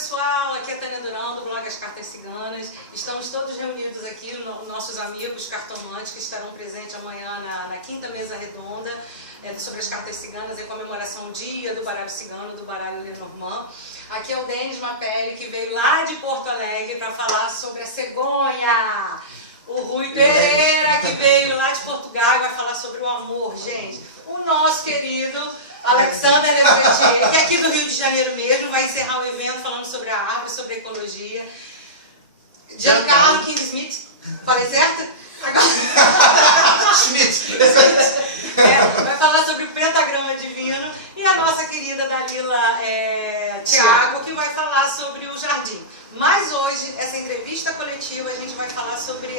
pessoal, aqui é a Tânia Durão, do blog As Cartas Ciganas. Estamos todos reunidos aqui, nossos amigos cartomantes que estarão presentes amanhã na quinta mesa redonda sobre as cartas ciganas, em comemoração ao dia do baralho cigano, do baralho Lenormand. Aqui é o Denis Mapelli, que veio lá de Porto Alegre para falar sobre a cegonha. O Rui Pereira, que veio lá de Portugal, vai falar sobre o amor, gente. O nosso querido Alexander Lebretier, que é aqui do Rio de Janeiro mesmo, vai encerrar o evento falando sobre a árvore, sobre a ecologia. Giancarlo King-Smith, falei certo? Schmidt. Vai falar sobre o pentagrama divino. E a nossa querida Dalila Thiago, que vai falar sobre o jardim. Mas hoje, essa entrevista coletiva, a gente vai falar sobre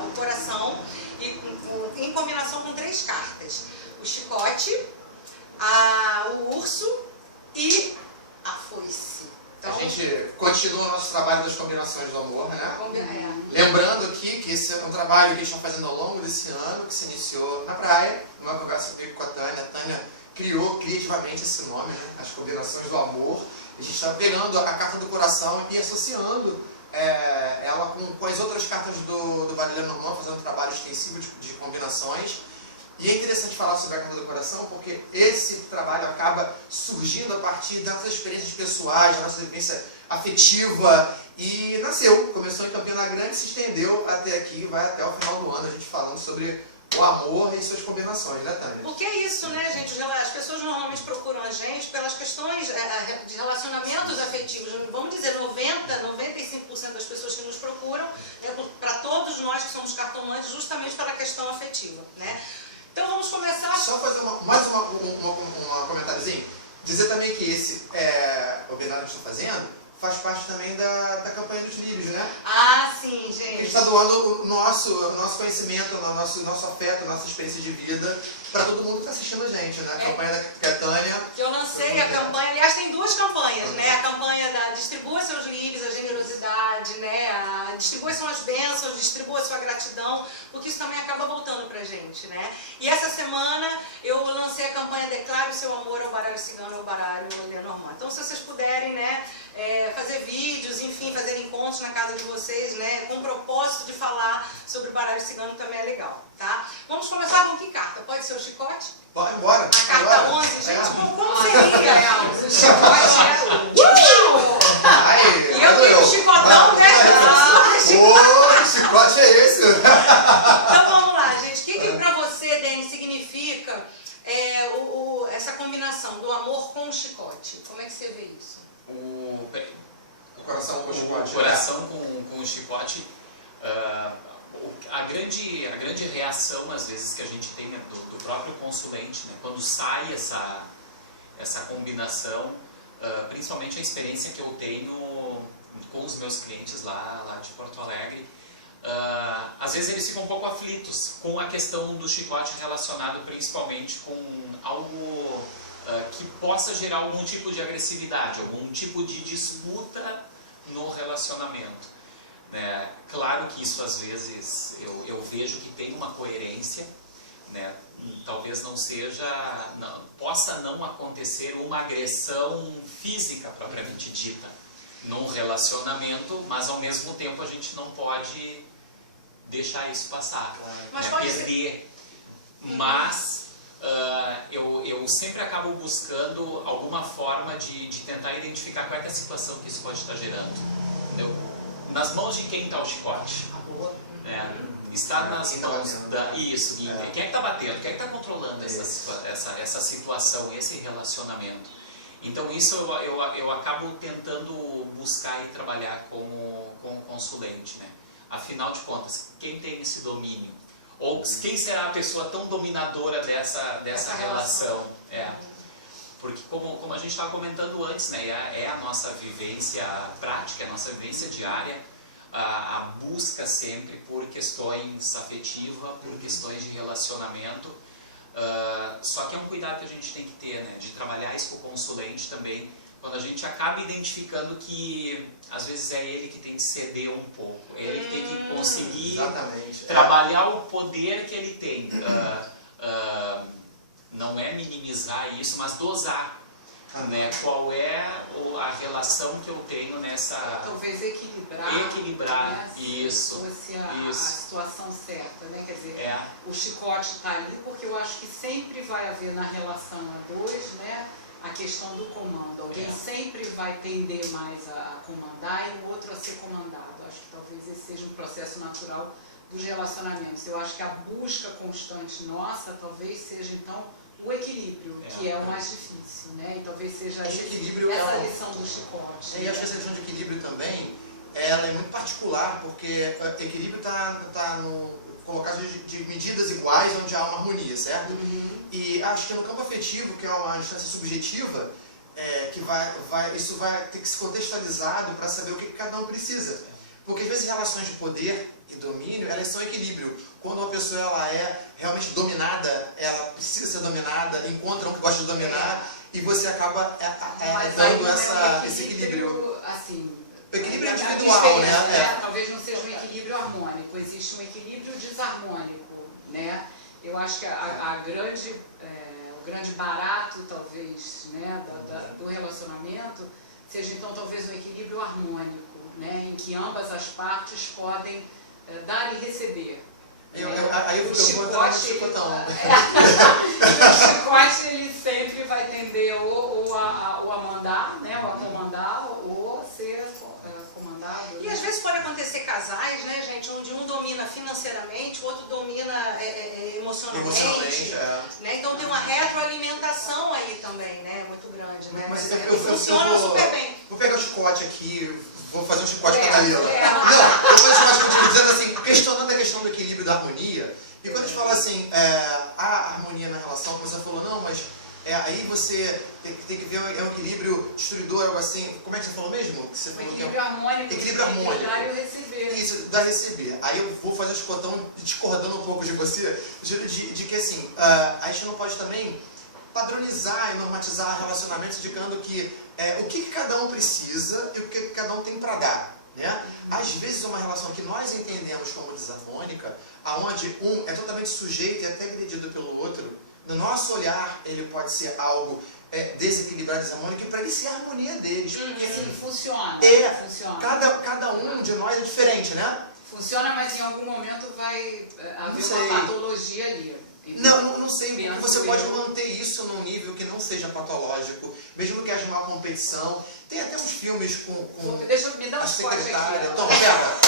o coração, em combinação com 3 cartas. O chicote, o urso e a foice. Então, a gente continua o nosso trabalho das combinações do amor, né? Lembrando aqui que esse é um trabalho que a gente está fazendo ao longo desse ano, que se iniciou na praia, numa conversa com a Tânia. A Tânia criou criativamente esse nome, né? As combinações do amor. A gente está pegando a carta do coração e associando ela com as outras cartas do baralho Lenormand, fazendo um trabalho extensivo de combinações. E é interessante falar sobre a carta do coração, porque esse trabalho acaba surgindo a partir das nossas experiências pessoais, da nossa vivência afetiva, e começou em Campina Grande, se estendeu até aqui, vai até o final do ano, a gente falando sobre o amor e suas combinações, né, Tânia? Porque é isso, né, gente? As pessoas normalmente procuram a gente pelas questões de relacionamentos afetivos. Vamos dizer, 95% das pessoas que nos procuram, para todos nós que somos cartomantes, justamente pela questão afetiva, né? Então vamos começar... Só fazer mais um comentáriozinho. Dizer também que esse webinar que a gente está fazendo faz parte também da campanha dos lírios, né? Ah, sim, gente. A gente está doando o nosso conhecimento, o nosso afeto, a nossa experiência de vida para todo mundo que está assistindo a gente, né? A campanha da Tânia. Eu lancei a campanha, aliás, tem 2 campanhas, né? A campanha da Distribua Seus Lírios, a generosidade, né? Distribua suas bênçãos, distribua sua gratidão, porque isso também acaba voltando pra gente, né? E essa semana eu lancei a campanha Declare o Seu Amor ao Baralho Cigano, ao Baralho Lenormand. Então, se vocês puderem, né? Fazer vídeos, enfim, fazer encontros na casa de vocês, né, com o propósito de falar sobre o baralho cigano também é legal, tá? Vamos começar com que carta? Pode ser o chicote? Bora embora. A carta 11, gente, como seria? O chicote e eu tenho um chicotão, né? O chicote é esse. Então vamos lá, gente. O que pra você, Denis, significa essa combinação do amor com o chicote? Como é que você vê isso? O coração com o chicote. O coração com o chicote. A grande reação, às vezes, que a gente tem do próprio consulente, né? Quando sai essa combinação, principalmente a experiência que eu tenho com os meus clientes lá de Porto Alegre, às vezes eles ficam um pouco aflitos com a questão do chicote relacionado principalmente com algo que possa gerar algum tipo de agressividade, algum tipo de disputa no relacionamento, né? Claro que isso às vezes eu vejo que tem uma coerência, né? Talvez não seja, possa não acontecer uma agressão física propriamente dita num relacionamento, mas ao mesmo tempo a gente não pode deixar isso passar, mas né? pode Perder. Mas eu sempre acabo buscando alguma forma de tentar identificar qual é a situação que isso pode estar gerando. Entendeu? Nas mãos de quem está o chicote? Está nas mãos da... Isso. Quem é que está batendo? Quem é que está controlando essa situação, esse relacionamento? Então isso eu acabo tentando buscar e trabalhar como consulente, né? Afinal de contas, quem tem esse domínio? Ou quem será a pessoa tão dominadora dessa relação? Porque como a gente estava comentando antes, né, é a nossa vivência prática, a nossa vivência diária, a busca sempre por questões afetivas, por questões de relacionamento. Só que é um cuidado que a gente tem que ter, né, de trabalhar isso com o consulente também, quando a gente acaba identificando que às vezes é ele que tem que ceder um pouco, ele que tem que conseguir trabalhar o poder que ele tem. Não é minimizar isso, mas dosar, né, qual é a relação que eu tenho nessa... Talvez equilibrar, né? Isso. Fosse a situação certa, né? Quer dizer, o chicote está ali porque eu acho que sempre vai haver na relação a dois, né? A questão do comando. Alguém sempre vai tender mais a comandar e o outro a ser comandado. Acho que talvez esse seja um processo natural dos relacionamentos. Eu acho que a busca constante nossa talvez seja, então, o equilíbrio, que é o mais difícil, né? E talvez seja essa lição do chicote. E acho que essa lição de equilíbrio também, ela é muito particular, porque equilíbrio está no colocar de medidas iguais onde há uma harmonia, certo? E acho que no campo afetivo, que é uma instância subjetiva, isso vai ter que ser contextualizado para saber o que cada um precisa. Porque às vezes relações de poder e domínio, elas são equilíbrio. Quando uma pessoa ela é realmente dominada, ela precisa ser dominada, encontra um que gosta de dominar, e você acaba dando esse equilíbrio. Assim, o equilíbrio individual, né? Talvez não seja um equilíbrio harmônico, existe um equilíbrio desarmônico, né? Eu acho que o grande barato, talvez, né, do relacionamento seja, então, talvez um equilíbrio harmônico, né, em que ambas as partes podem dar e receber. Aí eu o chicote, o chicote ele sempre vai tender ou a mandar, né, ou a comandar, ou ser comandado. E às vezes pode acontecer casais, né, gente, onde um domina financeiramente, o outro domina emocionalmente. Né? Então tem uma retroalimentação aí também, né, muito grande. Né? Mas funciona super bem. Vou pegar o chicote aqui, vou fazer um chicote para a Dalila. Não, eu vou fazer um chicote contigo, dizendo assim, questionando a questão do equilíbrio da harmonia. E quando a gente fala assim, há harmonia na relação, como você falou, não, mas aí você tem que ver um equilíbrio destruidor, algo assim. Como é que você falou mesmo? Que você falou equilíbrio harmônico. Equilíbrio harmônico. Dar e receber. Isso, dar e receber. Aí eu vou fazer um chicotão discordando um pouco de você, de que assim, a gente não pode também padronizar e normatizar relacionamentos indicando que o que cada um precisa e o que cada um tem para dar. Né? Às vezes uma relação que nós entendemos como desarmônica, aonde um é totalmente sujeito e até agredido pelo outro, no nosso olhar ele pode ser algo desequilibrado, desarmônico, e para ele ser a harmonia deles. Porque sim, funciona. Funciona. Cada um de nós é diferente, né? Funciona, mas em algum momento vai haver uma patologia ali. Não sei, você pode manter isso num nível que não seja patológico, mesmo que haja uma competição. Tem até uns filmes com Deixa eu me dar um a secretária. aqui, Toma, pega.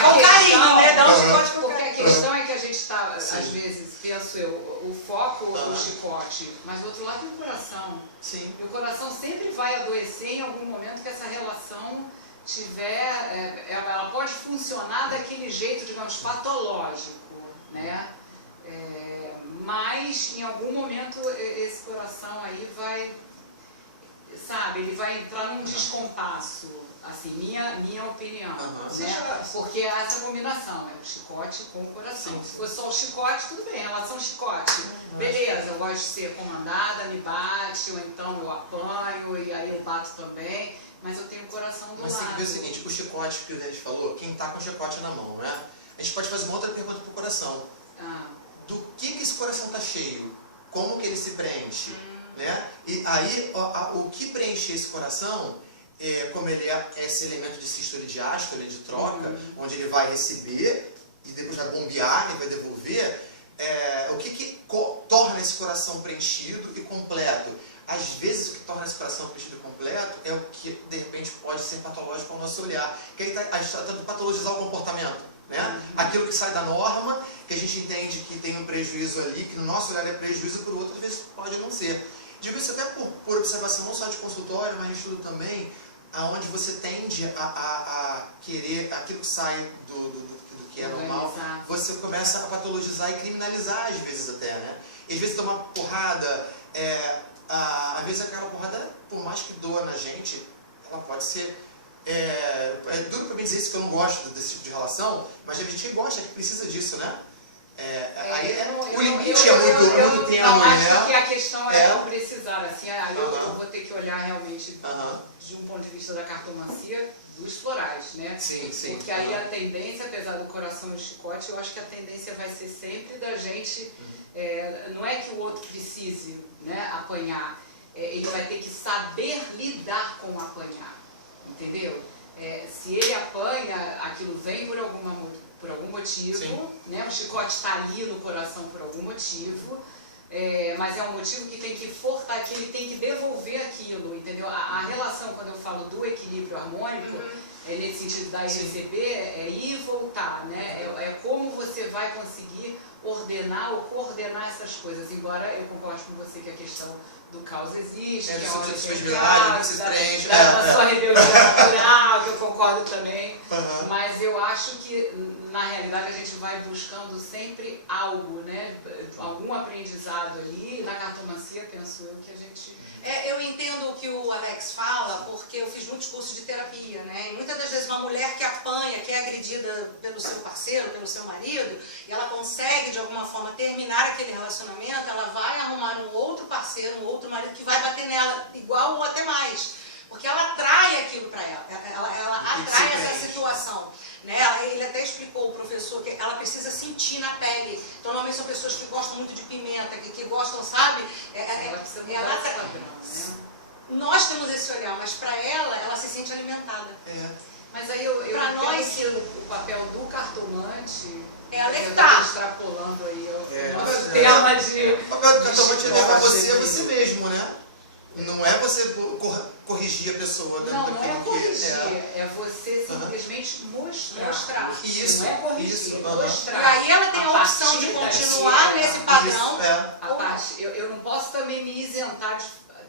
Com carinho, né? Dá um chicote com porque a questão é que a gente está, às vezes, penso eu, o foco do chicote, mas do outro lado tem o coração. Sim. E o coração sempre vai adoecer em algum momento que essa relação tiver, ela pode funcionar daquele jeito, digamos, patológico, né? Mas em algum momento esse coração aí vai, sabe, ele vai entrar num descompasso, assim, minha opinião, né? Porque há essa combinação, o chicote com o coração. Sim. Se fosse só o chicote, tudo bem, relação chicote, beleza, eu gosto de ser comandada, me bate, ou então eu apanho, e aí eu bato também, mas eu tenho o coração do lado. Mas tem que ver o seguinte, o chicote que o Denis falou, quem está com o chicote na mão, né? A gente pode fazer uma outra pergunta para o coração. Do que esse coração está cheio? Como que ele se preenche? Né? E aí, o que preenche esse coração, como ele é esse elemento de sístole e diástole, de troca, onde ele vai receber e depois vai bombear e vai devolver, o que torna esse coração preenchido e completo? Às vezes o que torna esse coração preenchido e completo é o que, de repente, pode ser patológico ao nosso olhar. Que aí a gente está tentando patologizar o comportamento. Né? Aquilo que sai da norma, que a gente entende que tem um prejuízo ali, que no nosso olhar é prejuízo, por outro, às vezes pode não ser. Digo isso até por observação, não só de consultório, mas de estudo também, aonde você tende a querer aquilo que sai do que é normal, você começa a patologizar e criminalizar, às vezes até, né? E às vezes tomar porrada, às vezes aquela porrada, por mais que doa na gente, ela pode ser... É duro para mim dizer isso, que eu não gosto desse tipo de relação, mas a gente gosta, que precisa disso, né? O limite é muito tênue, não, né? acho que a questão é não precisar, assim, eu vou ter que olhar realmente de um ponto de vista da cartomancia dos florais, né? Sim. Porque aí a tendência, apesar do coração e do chicote, eu acho que a tendência vai ser sempre da gente, não é que o outro precise, né, apanhar, ele vai ter que saber lidar com o apanhar, entendeu? Se ele apanha, aquilo vem por algum motivo, né? O chicote está ali no coração por algum motivo, mas é um motivo que tem que fortalecer, que ele tem que devolver aquilo, entendeu? A relação, quando eu falo do equilíbrio harmônico, nesse sentido dar e receber, é ir e voltar, né? É como você vai conseguir ordenar ou coordenar essas coisas, embora eu concordo com você que a questão do caos existe, que é uma da sua rebeldia natural, que eu concordo também, mas eu acho que na realidade a gente vai buscando sempre algo, né? Algum aprendizado ali, na cartomancia penso eu que a gente... Eu entendo o que o Alex fala, porque eu fiz muitos cursos de terapia, né? E muitas das vezes uma mulher que apanha, que é agredida pelo seu parceiro, pelo seu marido, e ela consegue de alguma forma terminar aquele relacionamento, ela vai arrumar um outro parceiro, um outro marido que vai bater nela igual ou até mais. Porque ela atrai aquilo para ela, ela atrai essa situação. Né? Ele até explicou, o professor, que ela precisa sentir na pele. Então, normalmente são pessoas que gostam muito de pimenta, que gostam, sabe? Nós temos esse olhar, mas para ela se sente alimentada. Mas aí eu para nós, que o papel do cartomante é alertar. Extrapolando aí o nosso tema de... O papel do cartomante é levar você mesmo, né? Não é você corrigir a pessoa. Não é corrigir, é você simplesmente mostrar. Isso, não é corrigir, mostrar. E aí ela tem a opção de continuar nesse padrão. Eu não posso também me isentar de...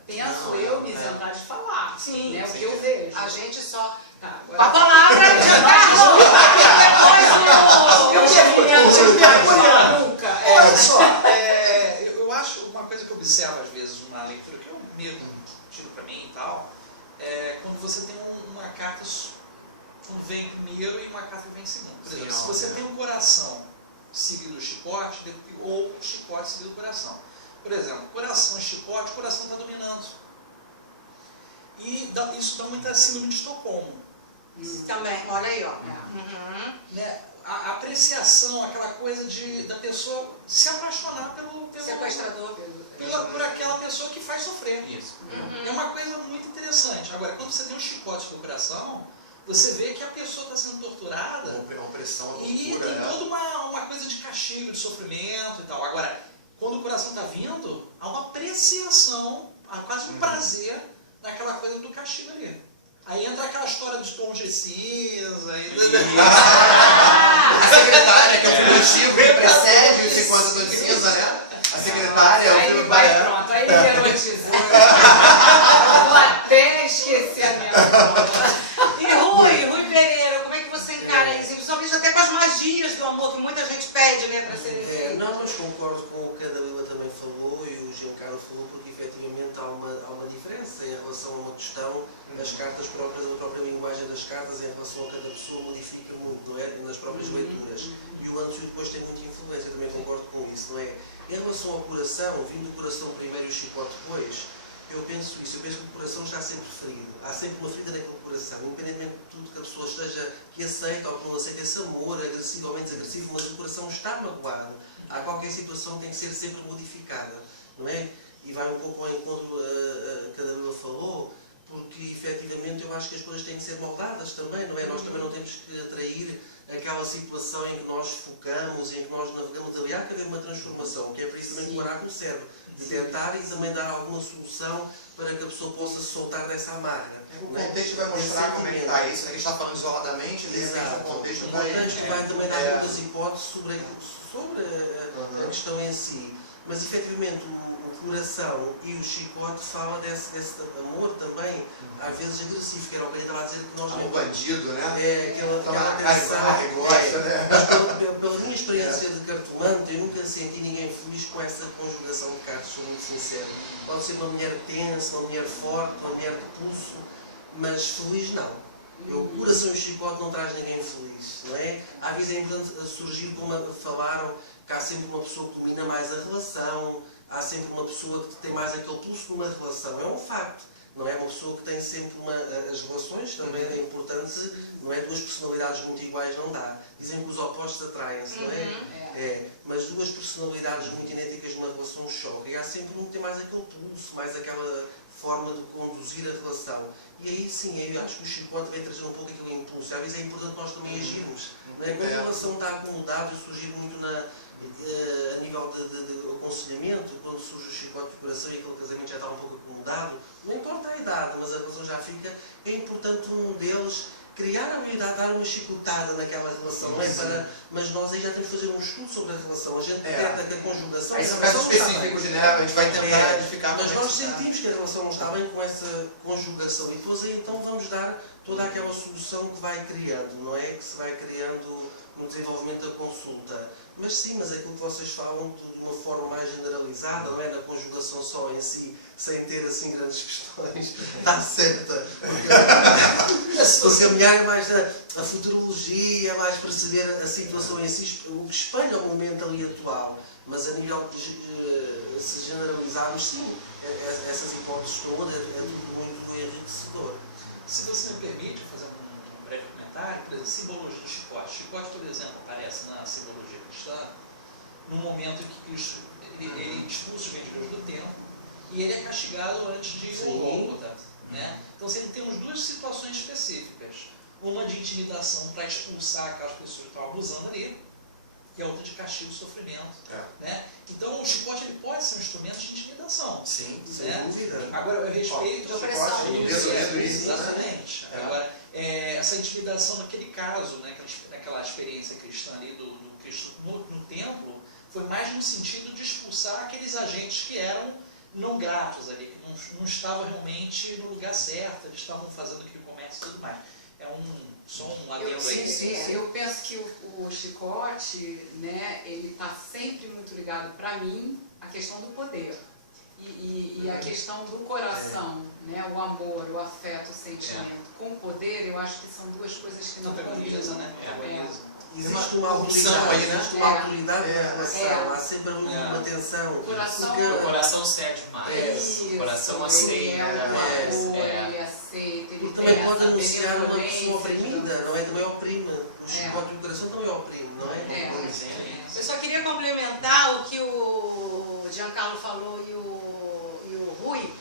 me isentar de falar. Sim, né? O que eu vejo. A gente só... Agora... A palavra nunca. Olha só, eu acho uma coisa que eu observo às vezes numa leitura, que eu mesmo tiro para mim e tal, quando você tem uma carta quando vem primeiro e uma carta que vem segundo. Por exemplo, se você tem um coração seguido do chicote, ou chicote seguido do coração. Por exemplo, coração e chicote, o coração está dominando. E isso dá muita síndrome de Estocolmo. Também, olha aí, ó. Né? A apreciação, aquela coisa da pessoa se apaixonar pelo sequestrador, por aquela pessoa que faz sofrer. Isso. É uma coisa muito interessante. Agora, quando você tem um chicote no coração, você vê que a pessoa está sendo torturada uma opressão, e tem toda uma coisa de castigo, de sofrimento e tal. Agora, quando o coração está vindo, há uma apreciação, há quase um prazer naquela coisa do castigo ali. Aí entra aquela história dos tons de cinza. A secretária, que é o fugitivo que precede o sequência do cinza, né? A secretária, o filme vai pronto, aí ele erotizou. Vou até esquecer a minha nota. E Rui Pereira, como é que você encara isso? Principalmente até com as magias do amor que muita gente pede, né, para serem feitas. Não, mas concordo com o que a Dalila também falou e o Giancarlo falou, porque efetivamente há uma diferença em relação a uma questão. As cartas próprias, a própria linguagem das cartas em relação a cada pessoa modifica muito, não é? Nas próprias leituras. E o antes e o depois tem muita influência, eu também concordo com isso, não é? Em relação ao coração, vindo do coração primeiro e o chicote depois, eu penso isso, eu penso que o coração está sempre ferido. Há sempre uma ferida naquele coração, independentemente de tudo que a pessoa esteja, que aceita ou que não aceita, esse amor agressivo ou menos agressivo, mas o coração está magoado. Há qualquer situação que tem que ser sempre modificada, não é? E vai um pouco ao encontro que a Dalila falou, porque efetivamente eu acho que as coisas têm que ser moldadas também, não é? Nós também não temos que atrair aquela situação em que nós focamos, em que nós navegamos ali. Há que haver uma transformação, que é preciso também que o oráculo serve, de tentar e também dar alguma solução para que a pessoa possa se soltar dessa amarga. O contexto vai mostrar como é que está isso, a gente está falando isoladamente, de repente o contexto vai também dar muitas hipóteses sobre a questão em si. Mas efetivamente o coração e o chicote fala desse amor também, às vezes agressivo, que era o que ele estava a dizer que nós... um bandido, né? Aquela tensão. Mas pela minha experiência de cartomante, eu nunca senti ninguém feliz com essa conjugação de cartas, sou muito sincero. Pode ser uma mulher tensa, uma mulher forte, uma mulher de pulso, mas feliz não. O coração e o chicote não traz ninguém feliz, não é? Às vezes é importante surgir, como falaram, que há sempre uma pessoa que domina mais a relação, há sempre uma pessoa que tem mais aquele pulso numa relação. É um facto, não é? Uma pessoa que tem sempre as relações também é importante, não é? Duas personalidades muito iguais não dá. Dizem que os opostos atraem-se, não é? Mas duas personalidades muito idênticas numa relação choque. E há sempre um que tem mais aquele pulso, mais aquela forma de conduzir a relação. E aí sim, eu acho que o chicote vai trazer um pouco aquele impulso. Às vezes é importante nós também agirmos. Quando a relação está acomodada, eu sugiro muito a nível de aconselhamento, quando surge o chicote de coração e aquele casamento já está um pouco acomodado, não importa a idade, mas a relação já fica, é importante um deles criar a habilidade de dar uma chicotada naquela relação, não é para, mas nós aí já temos que fazer um estudo sobre a relação, a gente detecta que a conjugação... Aí são casos específicos, né? A gente vai tentar identificar mas nós sentimos que a relação não está bem com essa conjugação e depois aí então vamos dar toda aquela solução que vai criando, não é? Que se vai criando no desenvolvimento da consulta. Mas sim, mas aquilo que vocês falam de uma forma mais generalizada, não é? Na conjugação só em si, sem ter assim grandes questões, está certa. Porque a mulher é mais a futurologia, mais perceber a situação em si, o que espelha o momento ali atual. Mas a nível de se generalizarmos, sim, essas hipóteses todas é tudo muito enriquecedor. Se você me permite fazer um breve comentário, por exemplo, simbologia do chicote. Chicote, por exemplo, aparece na simbologia cristã no momento em que Cristo ele expulsa os vendedores do templo e ele é castigado antes de ir para o Gólgota, né? Então, assim, temos duas situações específicas. Uma de intimidação para expulsar aquelas pessoas que estavam abusando ali, e a outra de castigo e sofrimento. Né? Então, o chicote ele pode ser um instrumento de intimidação. Sim, sem né? dúvida. Agora, eu respeito... Exatamente. Agora, essa intimidação naquele caso, né, naquela experiência cristã ali do Cristo no templo, foi mais no sentido de expulsar aqueles agentes que eram não gratos ali, que não estavam realmente no lugar certo, eles estavam fazendo aquele comércio e tudo mais. Só um adendo aí. Eu penso que o chicote, né, ele está sempre muito ligado, para mim, à questão do poder. E a questão do coração, né, o amor, o afeto, o sentimento. Com o poder, eu acho que são duas coisas que não combinam. Né? Existe uma autoridade, existe uma autoridade na relação, há sempre uma tensão. O coração cede mais, o coração aceita. Ele aceita, ele também pode anunciar uma pessoa oprimida, não é? Também oprime. O chicote do coração também oprime, não é? Eu só queria complementar o que o Giancarlo falou e o Rui.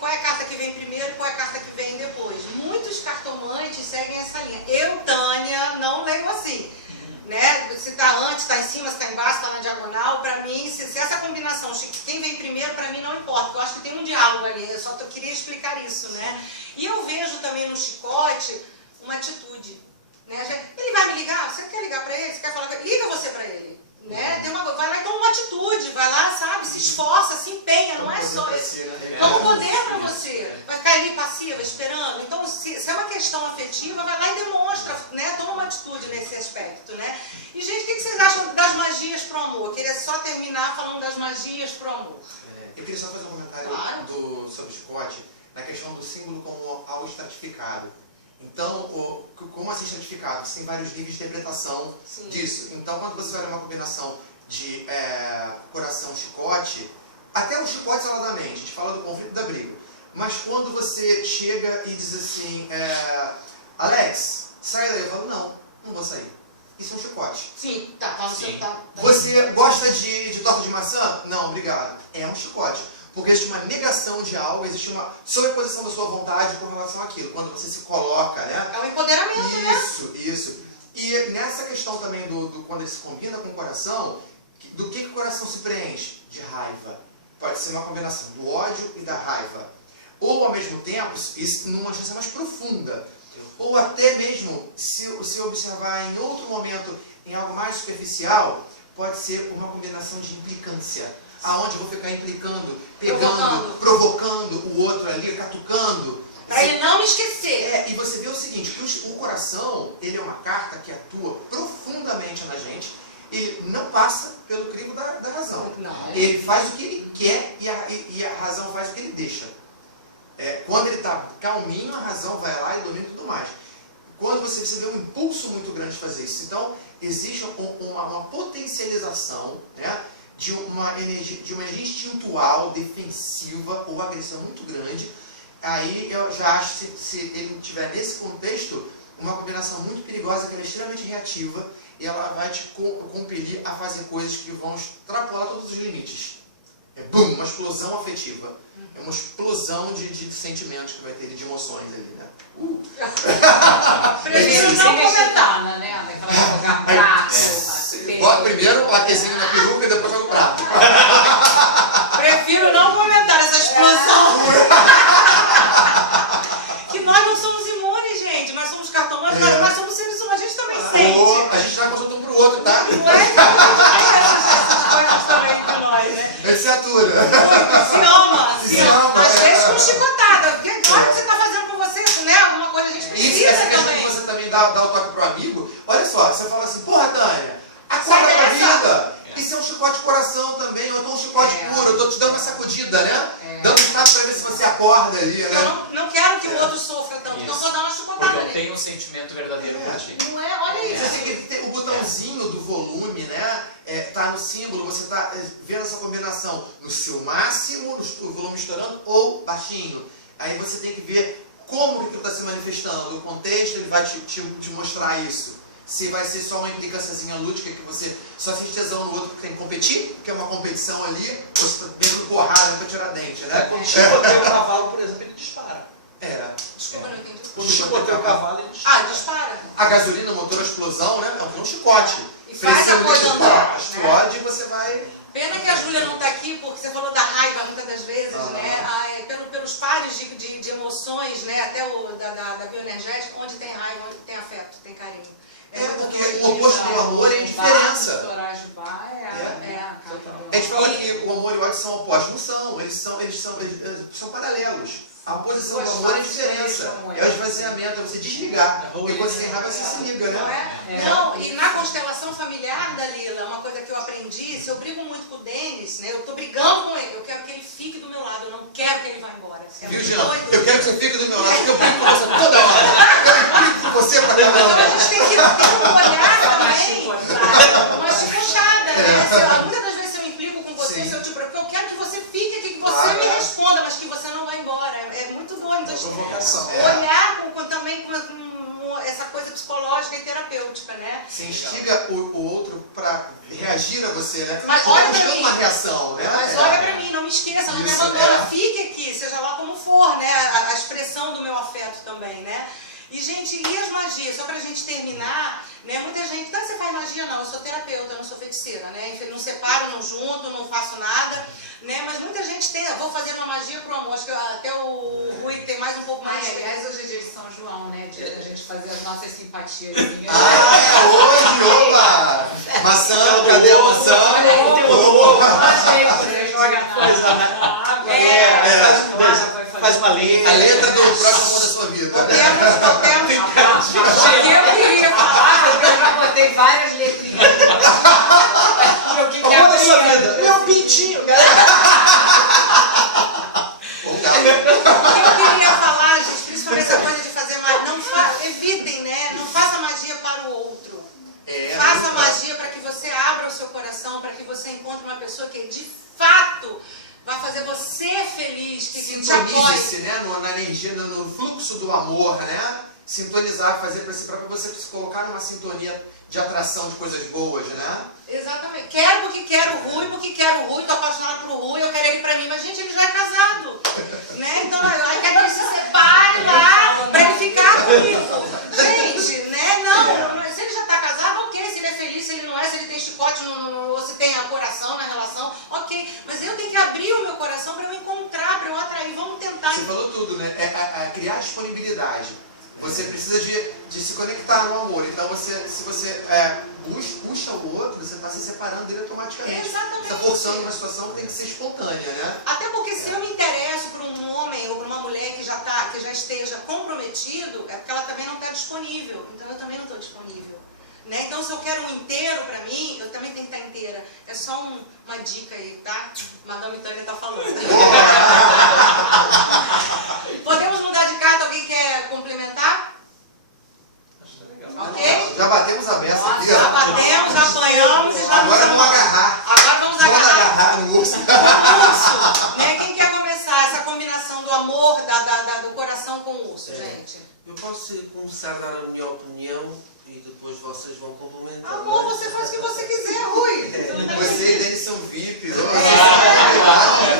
Qual é a carta que vem primeiro e qual é a carta que vem depois? Muitos cartomantes seguem essa linha. Eu, Tânia, não leio assim. Né? Se está antes, está em cima, se está embaixo, está na diagonal. Para mim, se essa combinação, quem vem primeiro, para mim não importa. Porque eu acho que tem um diálogo ali. Eu só queria explicar isso. Né? E eu vejo também no chicote uma atitude. Né? Ele vai me ligar? Você quer ligar para ele? Você quer falar? Liga você para ele. Né? Vai lá e toma uma atitude, vai lá, sabe, se esforça, se empenha, não é só... Toma o poder para você, vai cair ali passiva, esperando. Então, se é uma questão afetiva, vai lá e demonstra, né? Toma uma atitude nesse aspecto, né? E, gente, o que vocês acham das magias pro amor? Eu queria só terminar falando das magias pro amor. Eu queria só fazer um comentário sobre o chicote, na questão do símbolo como algo estratificado. Então, como assim estratificado? Você tem vários níveis de interpretação disso. Então, quando você olha uma combinação de coração-chicote, até o chicote isoladamente, a gente fala do conflito da briga. Mas quando você chega e diz assim, Alex, sai daí. Eu falo, não vou sair. Isso é um chicote. Sim, tá. Você gosta de torta de maçã? Não, obrigado. É um chicote. Porque existe uma negação de algo, existe uma sobreposição da sua vontade com relação àquilo. Quando você se coloca, né? É um empoderamento, Isso. E nessa questão também quando ele se combina com o coração, do que o coração se preenche? De raiva. Pode ser uma combinação do ódio e da raiva. Ou, ao mesmo tempo, isso numa chance mais profunda. Ou até mesmo, se observar em outro momento, em algo mais superficial, pode ser uma combinação de implicância. Aonde eu vou ficar implicando, pegando, provocando o outro ali, catucando. Para ele não me esquecer. E você vê o seguinte, que o coração, ele é uma carta que atua profundamente na gente. Ele não passa pelo crivo da razão. Não. Ele faz o que ele quer e a razão faz o que ele deixa. Quando ele está calminho, a razão vai lá e domina tudo mais. Quando você vê um impulso muito grande de fazer isso. Então, existe uma potencialização, né? De uma energia instintual, defensiva ou agressão muito grande. Aí eu já acho que se ele tiver nesse contexto, uma combinação muito perigosa, que ela é extremamente reativa, e ela vai te compelir a fazer coisas que vão extrapolar todos os limites. É bum, uma explosão afetiva. É uma explosão de sentimentos que vai ter, de emoções ali, né? Prefiro não comentar, né? Daquela jogar prato. Bota primeiro o latezinho na peruca e depois joga o prato. Prefiro não comentar essa explosão. Que nós não somos imunes, gente. Nós somos cartomantes, mas nós somos seres humanos. A gente também sente. A gente vai consulta um pro outro, tá? Não é? Essas coisas também entre nós, né? Ele se atura. Muito, se ama. Se ama, Às vezes com chicotada. Porque olha o que você tá fazendo com você, né? Alguma coisa a gente precisa Isso, essa questão também. que você também dá o toque pro amigo. Olha só, você fala assim, porra, Tânia, acorda pra vida. Isso é um chicote de coração também, ou então um chicote puro. Eu tô te dando uma sacudida, né? Dando um tapa pra ver se você acorda ali, né? Eu não quero que o outro sofra tanto, então eu vou dar uma chicotada Porque eu nele. tenho um sentimento verdadeiro por ti. Não é? Olha isso. Você tem que ter o botãozinho do volume, né? Tá no símbolo, você tá vendo essa combinação no seu máximo, o volume estourando, ou baixinho. Aí você tem que ver como que aquilo está se manifestando. O contexto ele vai te mostrar isso. Se vai ser só uma implicânciazinha lúdica que você só sente tesão no outro porque tem que competir, que é uma competição ali, você está dando porrada para tirar dente, né? Quando chicoteia o cavalo, por exemplo, ele dispara. Desculpa, não entendi. Quando chicoteia o cavalo, ele dispara. Dispara. A gasolina, o motor, a explosão, né? É um chicote. E faz a coisa andar, explode e você vai... Pena que a Júlia não está aqui, porque você falou da raiva muitas das vezes, né? Pelos pares de emoções, né? Até da bioenergética, onde tem raiva, onde tem afeto, tem carinho. Porque o oposto do amor é a indiferença. A gente fala que o amor e o ódio são opostos. Não são, eles são paralelos. A oposição do amor é a diferença. É o esvaziamento, é você desligar. E quando você tem raiva, você se liga, né? Não, e na constelação familiar, Dalila, uma coisa que eu aprendi, se eu brigo muito com o Denis, né? Eu tô brigando com ele, eu quero que ele fique do meu lado, eu não quero que ele vá embora. Viu, Jean? Eu quero que você fique do meu lado, porque eu brigo com você toda hora. Eu brigo com você pra caramba. Então a gente tem que ter um olhar também, uma chicotada, né? Muitas das vezes eu me implico com você, se eu te porque eu quero que você fique aqui, que você me responda, mas que você não vai embora. É muito doido. Então, olhar também com essa coisa psicológica e terapêutica, né? Você instiga o outro para reagir a você, né? Mas você olha tá pra buscando mim. uma reação, né? Mas olha pra mim, não me esqueça, não me abandona, fique aqui, seja lá como for, né? A expressão do meu afeto também, né? E, gente, e as magias? Só pra gente terminar, né? Muita gente, então você faz magia? Não, eu sou terapeuta, eu não sou feiticeira, né? Não separo, não junto, não faço nada, né? Mas muita gente tem, vou fazer uma magia pro amor, acho que até o Rui tem mais um pouco mais. Aliás, hoje é dia de São João, né? Dia da gente fazer as nossas simpatias. Hoje, opa! Maçã, cadê a maçã? Faz uma letra. A letra do próximo amor da sua vida. Eu queria falar, porque eu já botei várias letrinhas. Amor da sua vida. Meu pintinho, galera. O que eu queria falar, gente, principalmente essa coisa de fazer magia, evitem, né? Não faça magia para o outro. Faça magia para que você abra o seu coração, para que você encontre uma pessoa que de fato vai fazer você feliz, que te apoie. Sintonize-se, né? Na energia, no fluxo do amor, né? Sintonizar, fazer para você se colocar numa sintonia de atração de coisas boas, né? Exatamente. Quero porque quero o Rui, tô apaixonada por Rui, eu quero ele pra mim, mas gente, ele já é casado, né? Então, eu quero que ele se separe lá pra ele ficar comigo. Gente, né? Não, se ele já tá casado, ok, se ele é feliz, se ele não é, se ele tem chicote, ou se tem coração na relação, ok. Mas eu tenho que abrir o meu coração pra eu encontrar, pra eu atrair, vamos tentar. Você falou tudo, né? É criar disponibilidade. Você precisa de se conectar no amor. Então, se você puxa o outro, você está se separando dele automaticamente. Exatamente. Você está forçando uma situação que tem que ser espontânea, né? Até porque se eu me interesso por um homem ou por uma mulher que já esteja comprometido, é porque ela também não está disponível. Então, eu também não estou disponível. Né? Então, se eu quero um inteiro para mim, eu também tenho que estar inteira. É só uma dica aí, tá? Madame Tânia está falando. Podemos mudar de carta? Alguém quer complementar? Ok? Já batemos a beça aqui, ó. Já batemos, já apanhamos e já Agora vamos agarrar. Agora vamos agarrar no urso. urso, né? Quem quer começar essa combinação do amor, do coração com o urso, gente? Eu posso começar a dar a minha opinião. e depois vocês vão complementar. Amor, você faz o que você quiser, Rui. Você e ele são VIPs.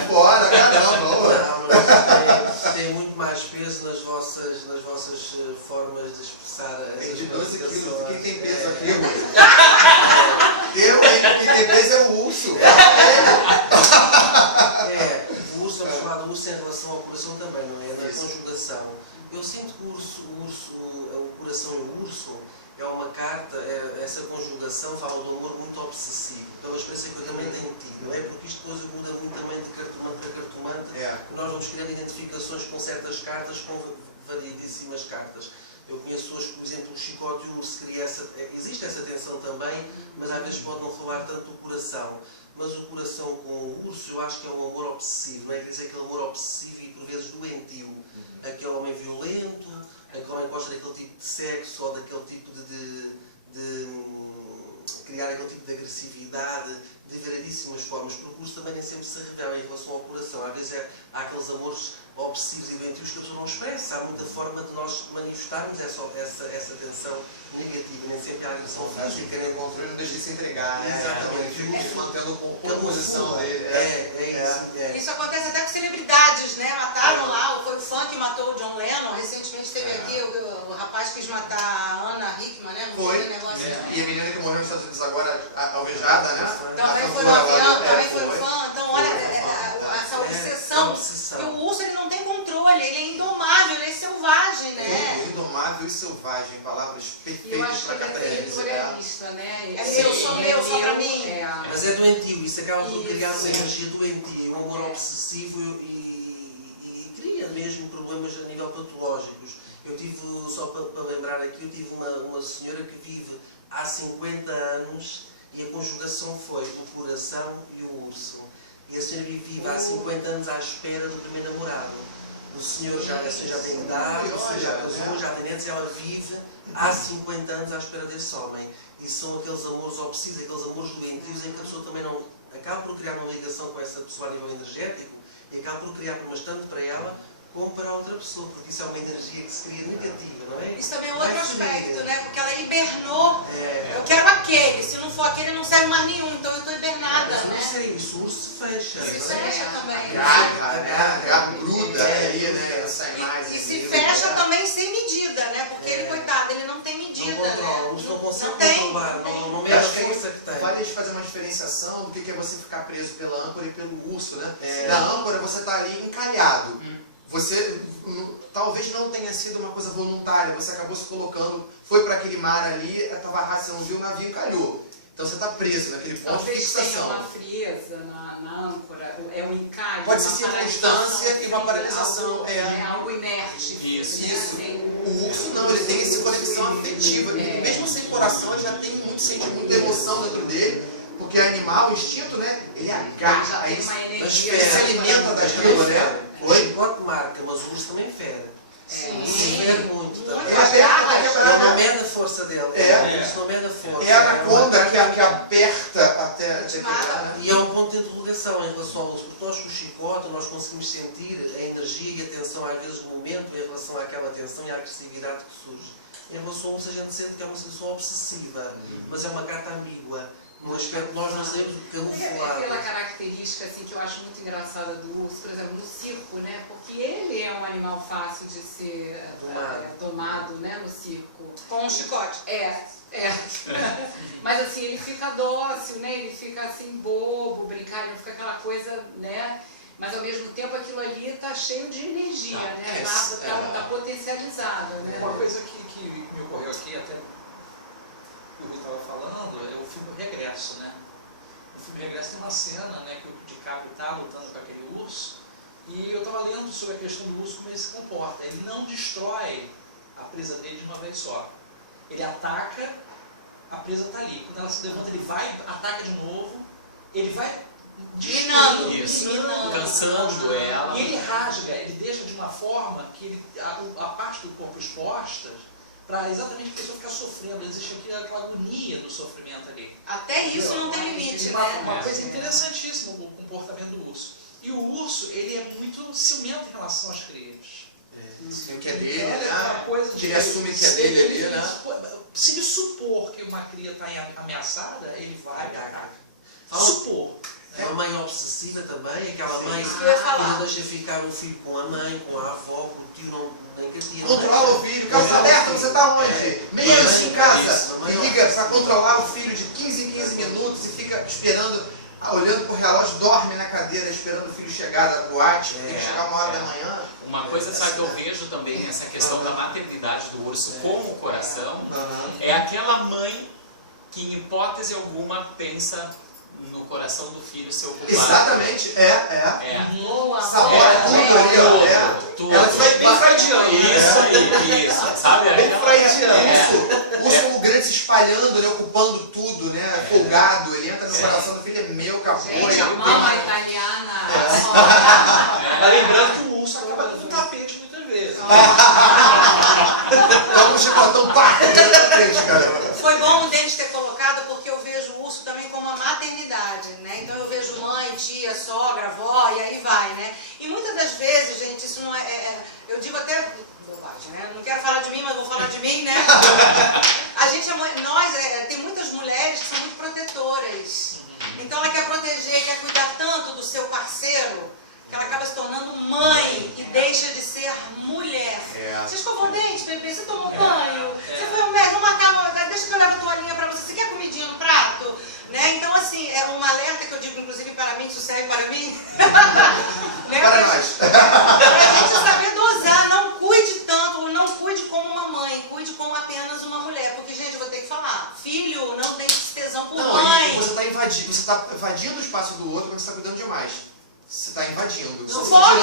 Fora, caramba. Não, tem muito mais peso nas vossas formas de expressar essas De 12 quilos, comunicações. quem tem peso aqui, Rui? Eu, hein? Quem tem peso é o urso. O urso, vamos falar do urso em relação ao coração também, não é? Na conjugação. Eu sinto que o coração e o urso é uma carta, essa conjugação fala de um amor muito obsessivo, pela experiência que eu também tenho tido, não é? Porque isto depois muda muito também de cartomante para cartomante, nós vamos criando identificações com certas cartas, com variedíssimas cartas. Eu conheço pessoas que, por exemplo, o chicote e o urso existe essa tensão também, mas às vezes pode não rolar tanto o coração. Mas o coração com o urso eu acho que é um amor obsessivo, não é? Quer dizer, aquele amor obsessivo e por vezes doentio. Aquele homem violento, aquele homem que gosta daquele tipo de sexo ou daquele tipo de criar aquele tipo de agressividade de variedíssimas formas, porque o urso também nem sempre se revela em relação ao coração. Às vezes há aqueles amores obsessivos e doentios que a pessoa não expressa. Há muita forma de nós manifestarmos essa tensão negativa, nem sempre há agressão física. Nem o controle não deixa de se entregar, né? Exatamente. Mantendo a posição dele. Isso acontece até com celebridades, né? Mataram lá, foi o fã que matou o John Lennon. Recentemente teve aqui o rapaz que quis matar a Anna Hickman, né? Foi. Negócio. E a menina que morreu nos Estados Unidos agora, alvejada, né? Também foi no avião, também foi o fã. Então, olha, essa obsessão. E o urso, ele não tem controle, ele é indomável, ele é selvagem, né? Indomável e selvagem, palavras E eu acho perfeitas que para ele é caracterizar. territorialista, né? É meu, só pra mim. Mas é doentio, isso acaba por criar uma energia doentia, um amor obsessivo e cria mesmo problemas a nível patológicos. Eu tive, só para lembrar aqui, eu tive uma senhora que vive há 50 anos e a conjugação foi o coração e o urso. E a senhora vive há 50 anos à espera do primeiro namorado. A senhora já tem idade, o senhor já casou, já tem netos e ela vive há 50 anos à espera desse homem. E são aqueles amores obsessivos, aqueles amores doentios em que a pessoa também não acaba por criar uma ligação com essa pessoa a nível energético e acaba por criar problemas tanto para ela como para a outra pessoa, porque isso é uma energia que se cria negativa, não é? Isso também é outro aspecto, né? Porque ela hibernou. Eu quero aquele, se não for aquele não serve mais nenhum, então eu estou hibernada, Mas né? isso é isso, o urso se fecha. Se fecha também. Agarra, gruda aí, né? Não sai mais. E se fecha também sem medida, né? Porque ele, coitado, ele não tem medida, Não controla, né? o urso não consegue Não tem, controlar, não mede a força que tem. Vale a gente fazer uma diferenciação do que é você ficar preso pela âncora e pelo urso, né? Na âncora você está ali encalhado. Você talvez não tenha sido uma coisa voluntária, você acabou se colocando, foi para aquele mar ali, estava rápido, você não viu, o navio encalhou. Então você está preso naquele ponto de Talvez tenha fixação. uma frieza na âncora, é um encalhe. Pode ser uma circunstância e uma paralisação. Algo inerte. Isso. O urso não, ele tem essa conexão afetiva. E mesmo sem coração, ele já tem muito sentimento, muita emoção dentro dele. Porque animal, o instinto, né? Ele agarra, aí ele se alimenta daquilo, né? O chicote marca, mas o urso também fere. Sim. Ele fere muito também. Ele não mede a força dele. Isso não mede a força. É a anaconda que aperta até quebrar, né? E é um ponto de interrogação em relação ao urso, porque nós com o chicote nós conseguimos sentir a energia e a tensão, às vezes, no momento, em relação àquela tensão e à agressividade que surge. Em relação ao urso, a gente sente que é uma situação obsessiva, mas é uma carta ambígua. No aspecto que nós não sabemos camuflar. Pela característica assim, que eu acho muito engraçada do urso, por exemplo, no circo, né? Porque ele é um animal fácil de ser domado, né? No circo. Com um chicote. Mas assim, ele fica dócil, né? Ele fica assim bobo, brincar, ele não fica aquela coisa, né? Mas ao mesmo tempo aquilo ali está cheio de energia, né? Está potencializada, né? Uma coisa que me ocorreu aqui, até o que eu estava falando, é o filme Regresso, né? No filme Regresso tem uma cena, né, que o DiCaprio está lutando com aquele urso, e eu estava lendo sobre a questão do urso, como ele se comporta. Ele não destrói a presa dele de uma vez só. Ele ataca, a presa está ali. Quando ela se levanta, ele vai, ataca de novo, ele vai Minando. Cansando ela. E ele rasga, ele deixa de uma forma que a parte do corpo exposta, para exatamente a pessoa ficar sofrendo. Existe aquela agonia do sofrimento ali. Até isso não tem limite, Uma coisa interessantíssima o comportamento do urso. E o urso, ele é muito ciumento em relação às crias. O que é dele, Então, né? é uma coisa Que ele assume que é dele ali, né? se ele supor que uma cria está ameaçada, ele vai atacar. Supor. É uma mãe obsessiva também, aquela mãe que não deixa ficar o filho com a mãe, com a avó, com o tio, não, nem que a tia. Controla o filho, casa aberta, você está onde? Meia-noite em casa. E liga para controlar o filho de 15 em 15 minutos e fica esperando, olhando pro relógio, dorme na cadeira esperando o filho chegar da boate, tem que chegar 1h da manhã. Uma coisa, sabe, que eu vejo também nessa questão da maternidade do urso com o coração, é aquela mãe que em hipótese alguma pensa no coração do filho ser ocupado. Exatamente, Boa, sabora tudo ali, ó. Tudo. Ela vai bem freudiana. Isso aí, isso. Sabe? Bem freudiana. O urso grande se espalhando, né, ocupando tudo, né, folgado, ele entra no coração do filho, é meu, acabou. Gente, a mama italiana. Mas lembrando que o urso acaba no tapete muitas vezes. Dá um chicotão, pá, no tapete, cara. Foi bom o Denis ter colocado, porque eu vejo o urso também como a maternidade, né? Então eu vejo mãe, tia, sogra, avó, e aí vai, né? E muitas das vezes, gente, isso não eu digo até bobagem, né? Não quero falar de mim, mas vou falar de mim, né? A gente, tem muitas mulheres que são muito protetoras. Então ela quer proteger, quer cuidar tanto do seu parceiro, que ela acaba se tornando mãe e deixa de ser mulher. Você escovou o dente, bebê? Você tomou banho? Você foi ao médico? Vamos marcar, deixa que eu levo a toalhinha pra você. Você quer comidinha no prato? Né? Então, assim, é um alerta que eu digo, inclusive, para mim, isso serve para mim. Né? Para nós. Pra gente saber dosar, não cuide tanto, ou não cuide como uma mãe, cuide como apenas uma mulher. Porque, gente, eu vou ter que falar, filho não tem tesão por mãe. Você está invadindo o espaço do outro quando você está cuidando demais. Você está invadindo. Sufoca!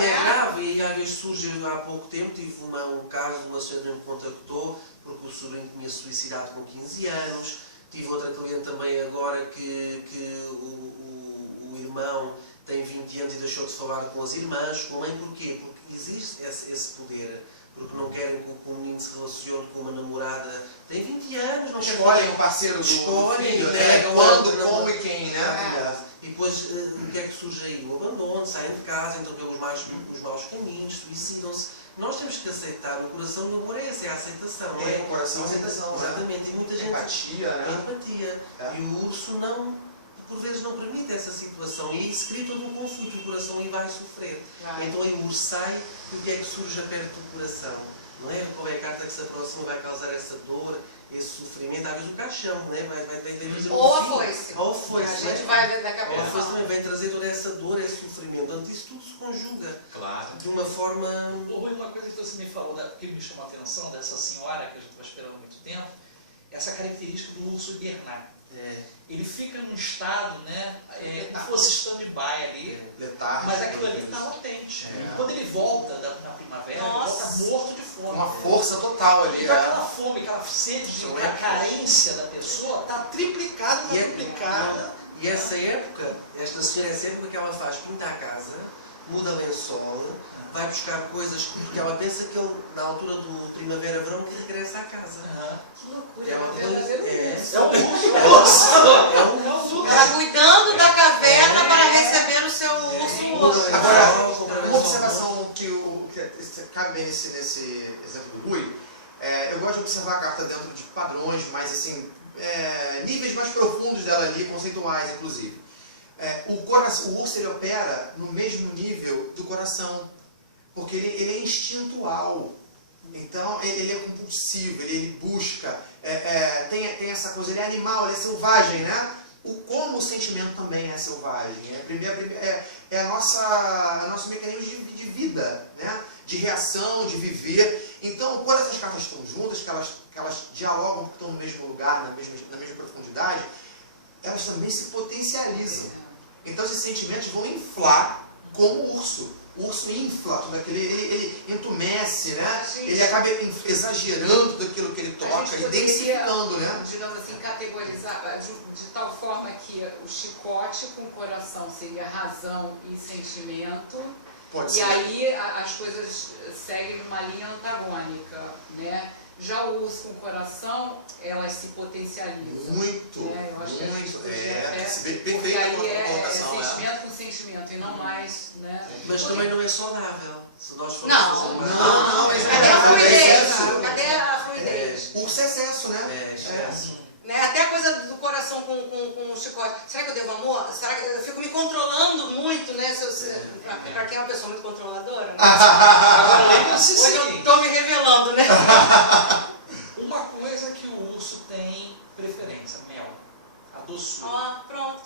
E é grave, e às vezes surge há pouco tempo, tive um caso, uma senhora que me contactou, porque o sobrinho tinha suicidado com 15 anos. Tive outra cliente também agora que o irmão tem 20 anos e deixou de falar com as irmãs, com a mãe, porquê? Porque existe esse poder. Porque não querem que o menino se relacione com uma namorada. Tem 20 anos, não escolhem o parceiro do filho, né? Quando, como e quem, né? E depois, o que é que surge aí? O abandono, saem de casa, entram pelos maus caminhos, suicidam-se. Nós temos que aceitar. O coração do amor é esse, é a aceitação, não é? O coração é a aceitação. Exatamente. E muita gente... Empatia, né? Empatia. E o urso não... por vezes não permite essa situação e aí se cria todo um conflito, o coração aí vai sofrer. Então aí o urso sai e o que é que surge perto do coração? Não é? Qual é a carta que se aproxima vai causar essa dor, esse sofrimento? Às vezes o caixão, né? vai trazer ou a foice. Ou a foice. A gente vai ver daqui a pouco. Ou a foice também vai trazer toda essa dor, esse sofrimento. Portanto, isso tudo se conjuga. Claro. De uma forma... Rui, uma coisa que você me falou, que me chamou a atenção dessa senhora que a gente está esperando há muito tempo, essa característica do urso hibernar. Ele fica num estado, né, como se fosse stand-by ali, mas aquilo ali está latente. Quando ele volta na primavera, ele volta morto de fome. Uma força total ali. Então aquela fome, aquela sede, a carência da pessoa está triplicada, duplicada. E essa época, esta senhora, essa época que ela faz pintar a casa, muda lençol, vai buscar coisas, porque ela pensa que ele, na altura do primavera-verão, que regressa à casa. Que loucura, É um urso. Ela cuidando da caverna para receber o seu urso. Agora, uma observação que cabe bem nesse exemplo do Rui, eu gosto de observar a carta dentro de padrões mais assim, níveis mais profundos dela ali, conceituais inclusive. O urso ele opera no mesmo nível do coração, porque ele é instintual. Então ele é compulsivo, ele busca, tem essa coisa, ele é animal, ele é selvagem, né? Como o sentimento também é selvagem, é nosso mecanismo de vida, né? De reação, de viver. Então, quando essas cartas estão juntas, que elas dialogam, que estão no mesmo lugar, na mesma profundidade, elas também se potencializam. Então, esses sentimentos vão inflar como o urso. O urso infla tudo aquilo, ele entumece, né? Ele acaba exagerando tudo aquilo que ele toca e densificando, né? Digamos assim, categorizar de tal forma que o chicote com o coração seria razão e sentimento. Pode ser. E aí as coisas seguem numa linha antagônica, né? Já o urso com o coração, elas se potencializam. Muito, né? Eu acho que a gente podia porque aí é sentimento com sentimento e não mais, né? Mas também não é saudável. Se nós formos Não, fazer mas cadê a fluidez? Cadê a fluidez? O né? Pra quem é uma pessoa muito controladora, né? Agora, lembre-se Hoje eu seguinte, tô me revelando, né? uma coisa que o urso tem preferência, mel, a doçura. Ó, pronto.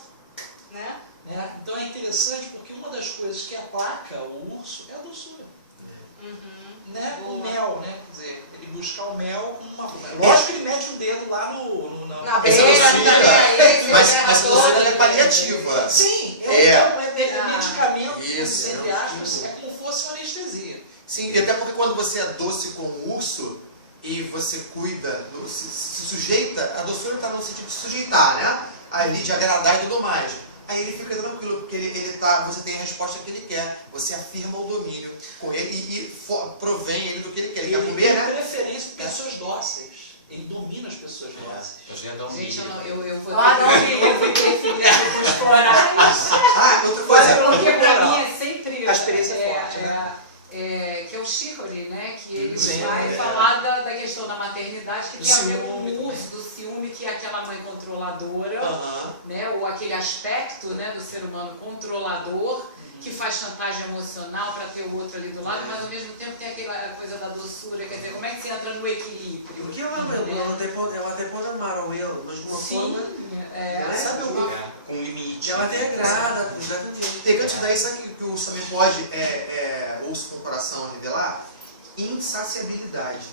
Né? Né? Então é interessante porque uma das coisas que aplaca o urso é a doçura. Né? O mel, né? Quer dizer, ele busca o mel como uma... Lógico que ele mete o dedo lá na beira, mas a doçura é paliativa. Sim, medicamento, Isso, entre aspas, é como se fosse uma anestesia. Sim, e até porque quando você é doce com o urso e você cuida, se sujeita, a doçura está no sentido de sujeitar, né? Ali de agradar e tudo mais. Aí ele fica tranquilo, porque você tem a resposta que ele quer. Você afirma o domínio com ele e provém ele do que ele quer. Ele quer comer, né? Preferência por pessoas dóceis. Ele domina as pessoas dóceis. Gente, eu vou ter os corais. Outra coisa. Porque pra mim é sempre... A experiência é forte, né? Que é o Chicory, né? Que ele Sim, vai falar da questão da maternidade, que tem a ver com o uso do ciúme, que é aquela mãe controladora, né? Ou aquele aspecto, né, do ser humano controlador, que faz chantagem emocional para ter o outro ali do lado, mas ao mesmo tempo tem aquela coisa da doçura, quer dizer, como é que você entra no equilíbrio? Porque ela até pode amar ao ele, mas de uma forma... Sabe com limite. Ela até agrada, exatamente. Pegante daí, sabe que o urso também pode, o urso com o coração revelar? Insaciabilidade.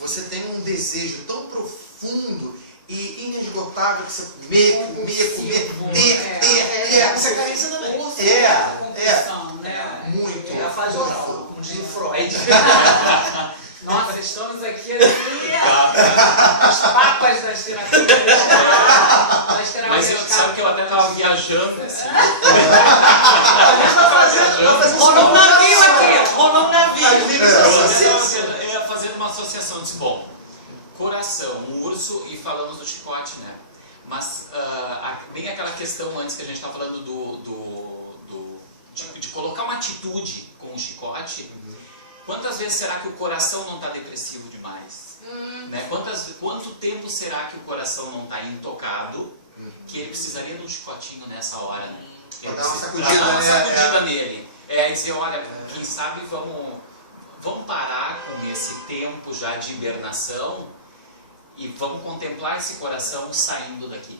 Você tem um desejo tão profundo e inesgotável que você comer, ter. Essa carência também. Muito. É a fase oral, como diz o Freud. Nossa, estamos aqui os papas das terapias. Mas sabe que eu até estava viajando assim. Rolou um navio aqui, rolou um navio. Fazendo uma associação, eu disse, bom, coração, um urso e falamos do chicote, né? Mas bem aquela questão antes que a gente estava falando de colocar uma atitude com o chicote. Quantas vezes será que o coração não está depressivo demais? Né? Quanto tempo será que o coração não está intocado, que ele precisaria de um chicotinho nessa hora? Né? Para dar uma sacudida nele. É dizer, olha, quem sabe vamos parar com esse tempo já de hibernação e vamos contemplar esse coração saindo daqui.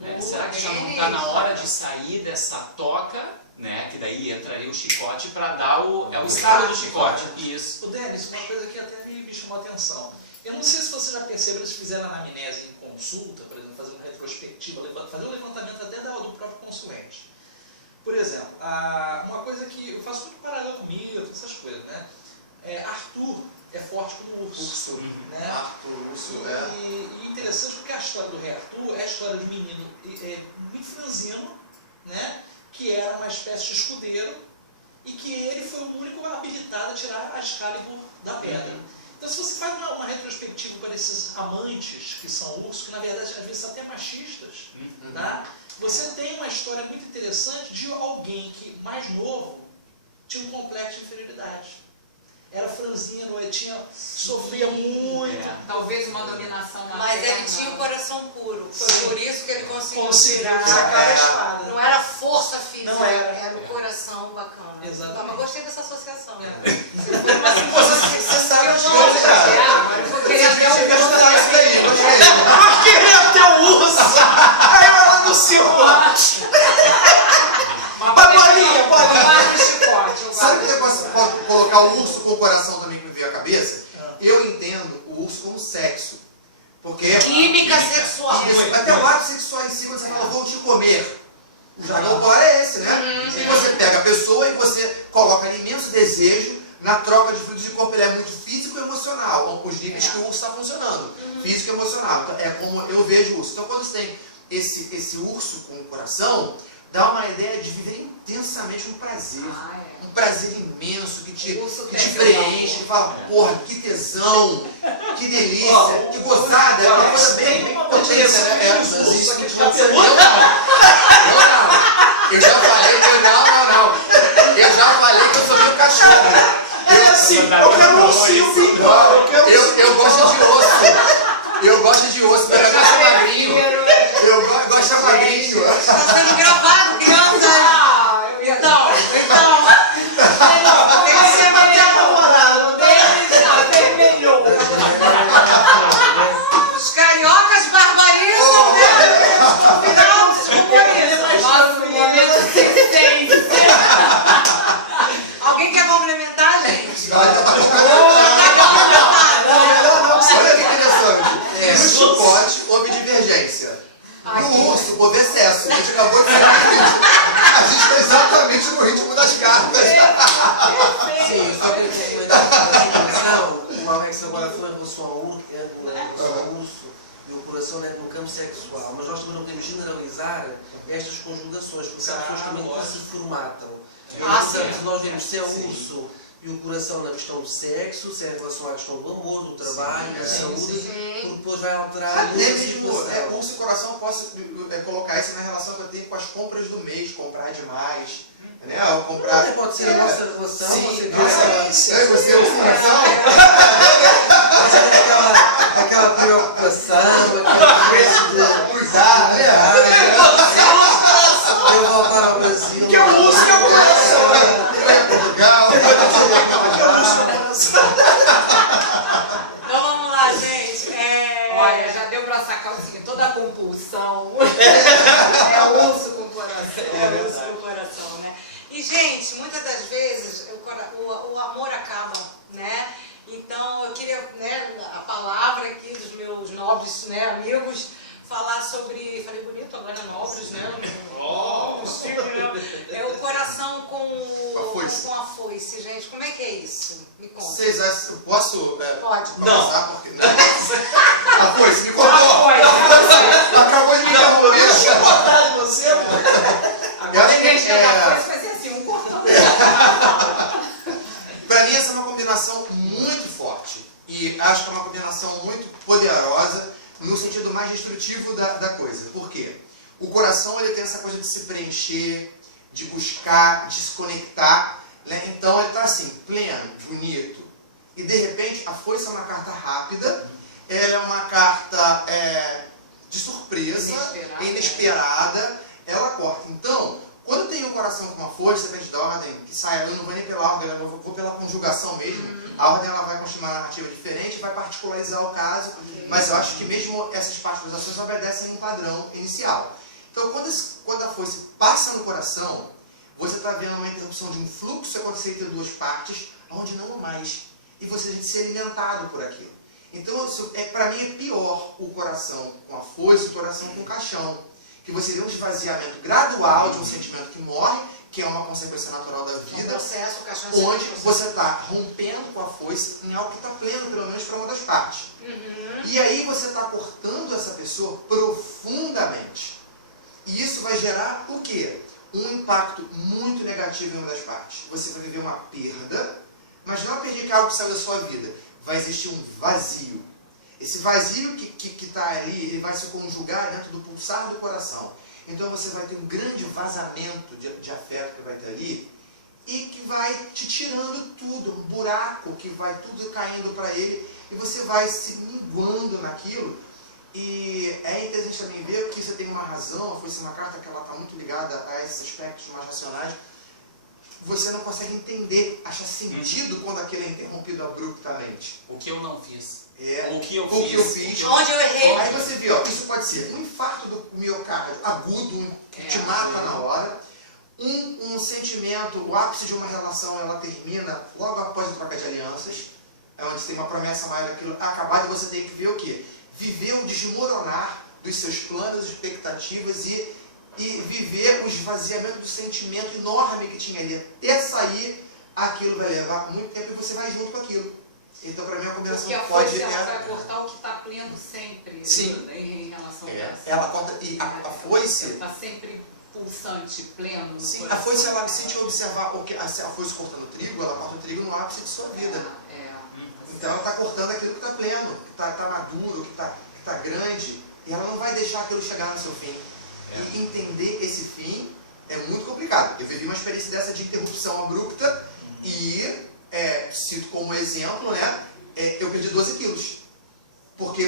Né? Será que já não está na hora de sair dessa toca? Né? Que daí entraria o chicote para dar o estado do chicote. Isso. O Denis, uma coisa que até me chamou a atenção. Eu não sei se você já percebeu, eles fizeram anamnese em consulta, por exemplo, fazer uma retrospectiva, fazer um levantamento até do próprio consulente. Por exemplo, uma coisa que eu faço muito paralelo comigo, essas coisas, né? Arthur é forte como urso. Né? Arthur, urso, E interessante porque a história do rei Arthur é a história de um menino muito franzino, né? Que era uma espécie de escudeiro e que ele foi o único habilitado a tirar a Excalibur da pedra. Então, se você faz uma retrospectiva para esses amantes que são ursos, que na verdade às vezes são até machistas, tá? Você tem uma história muito interessante de alguém que, mais novo, tinha um complexo de inferioridade. Era franzino, ele sofria muito. Talvez uma dominação materna. Mas ele tinha o coração puro. Foi por isso que ele conseguiu sacar tirar. a espada. Não era força física, Não era o coração bacana. Exatamente. Não, mas gostei dessa associação. Você sabe Eu de não onde, cara? eu queria ver o isso daí, gostei. Eu queria ter um urso! Aí ela no silva! Bolinha! Sabe que depois você pode colocar o urso com o coração também que me veio à cabeça? Eu entendo o urso como sexo. Porque... Química sexual. Isso, até o ato sexual em si, quando você fala, vou te comer. O jargão tora é esse, né? E você pega a pessoa e você coloca ali imenso desejo na troca de fluidos de corpo. Ele é muito físico e emocional, os níveis que o urso está funcionando. Físico e emocional. Então, é como eu vejo o urso. Então, quando você tem esse urso com o coração, dá uma ideia de viver intensamente um prazer. Um prazer imenso que te preenche, que fala, porra, que tesão, que delícia, que gozada. É uma coisa bem potência, né? Só que Eu já falei que eu já falei que eu sou meu cachorro. É assim, eu quero um ursinho pimpão. Eu gosto de osso. Eu gosto de osso, mas eu gosto de magrinho. Eu gosto de magrinho. Está sendo gravado, criança. Então, Olha que interessante. No chicote houve divergência. No urso houve excesso. A gente acabou de falar do ritmo. A gente está exatamente no ritmo das cartas. Sim, só que complementar o Alex agora falou em relação ao urso e o coração no campo sexual, mas nós também não podemos generalizar estas conjugações, porque há pessoas também que se formatam. Portanto, nós vemos se é o urso e o coração na questão do sexo, se é em relação à questão do amor, do trabalho, da saúde, porque depois vai alterar Até mesmo urso e coração, eu posso colocar isso na relação que eu tenho com as compras do mês, comprar demais. Né? Ou comprar... Não, pode ser a nossa relação, sim, você você urso e coração? aquela preocupação, aquela de cuidar, né? Eu voltar ao Brasil. Que é o urso, que é o coração. Portugal. Que é o urso, que é o coração. Então vamos lá, gente. Olha, já deu pra sacar o seguinte, toda a compulsão é o urso com o coração. É o urso com o coração, né? E, gente, muitas das vezes o amor acaba, né? Então, eu queria, né, a palavra aqui dos meus nobres, né, amigos, falar sobre, falei bonito agora, nobres, né? É o coração com a foice, gente. Como é que é isso? Me conta. Vocês acham, posso Pode. começar? Porque, não. A foice, me contou. Acabou de me interromper. Deixa eu botar em você, pô. Agora a gente a foice vai ser assim, um cortão. Para mim, essa é uma combinação muito forte. E acho que é uma combinação muito poderosa no sentido mais destrutivo da coisa. Por quê? O coração ele tem essa coisa de se preencher, de buscar, de se conectar. Né? Então ele está assim, pleno, bonito. E de repente, a foice é uma carta rápida, ela é uma carta de surpresa, inesperada, ela corta. Então, quando tem um coração com uma foice, depende da ordem, que sai, eu não vou nem pela ordem, eu vou pela conjugação mesmo. A ordem ela vai construir uma narrativa diferente, vai particularizar o caso, mas eu acho que mesmo essas particularizações obedecem um padrão inicial. Então, quando a foice passa no coração, você está vendo uma interrupção de um fluxo acontecer entre duas partes, onde não há mais. E você tem que ser alimentado por aquilo. Então, para mim, é pior o coração com a foice e o coração com o caixão. Que você vê um esvaziamento gradual de um sentimento que morre, que é uma consequência natural da vida, processo, onde você está rompendo com a foice em algo que está pleno, pelo menos para uma das partes. E aí você está cortando essa pessoa profundamente. E isso vai gerar o quê? Um impacto muito negativo em uma das partes. Você vai viver uma perda, mas não a perda que é algo que saiu da sua vida. Vai existir um vazio. Esse vazio que está ali, ele vai se conjugar dentro do pulsar do coração. Então você vai ter um grande vazamento de afeto que vai ter ali e que vai te tirando tudo, um buraco que vai tudo caindo para ele e você vai se minguando naquilo. E é interessante também ver que você tem uma razão, foi uma carta que ela está muito ligada a esses aspectos mais racionais. Você não consegue entender, achar sentido quando aquilo é interrompido abruptamente. O que eu não fiz. O que eu fiz. Onde eu errei. Aí você vê, ó, isso pode ser um infarto do miocárdio agudo, que te mata na hora. Um sentimento, o ápice de uma relação, ela termina logo após a troca de alianças. É onde você tem uma promessa maior daquilo acabado e você tem que ver o quê? Viver o desmoronar dos seus planos, expectativas e viver o esvaziamento do sentimento enorme que tinha ali. Até sair, aquilo vai levar muito tempo e você vai junto com aquilo. Então, para mim, a combinação porque a pode... Porque a foice vai cortar o que está pleno sempre. Sim. Em relação a isso. Ela corta... E a foice... Está sempre pulsante, pleno no Sim, coração. a foice, ela, se te observar a foice cortando o trigo, ela corta o trigo no ápice de sua vida. Então, ela está cortando aquilo que está pleno, que está maduro, que está grande. E ela não vai deixar aquilo chegar no seu fim. E entender esse fim é muito complicado. Eu vivi uma experiência dessa de interrupção abrupta e... cito como exemplo, né? Eu perdi 12 quilos. Porque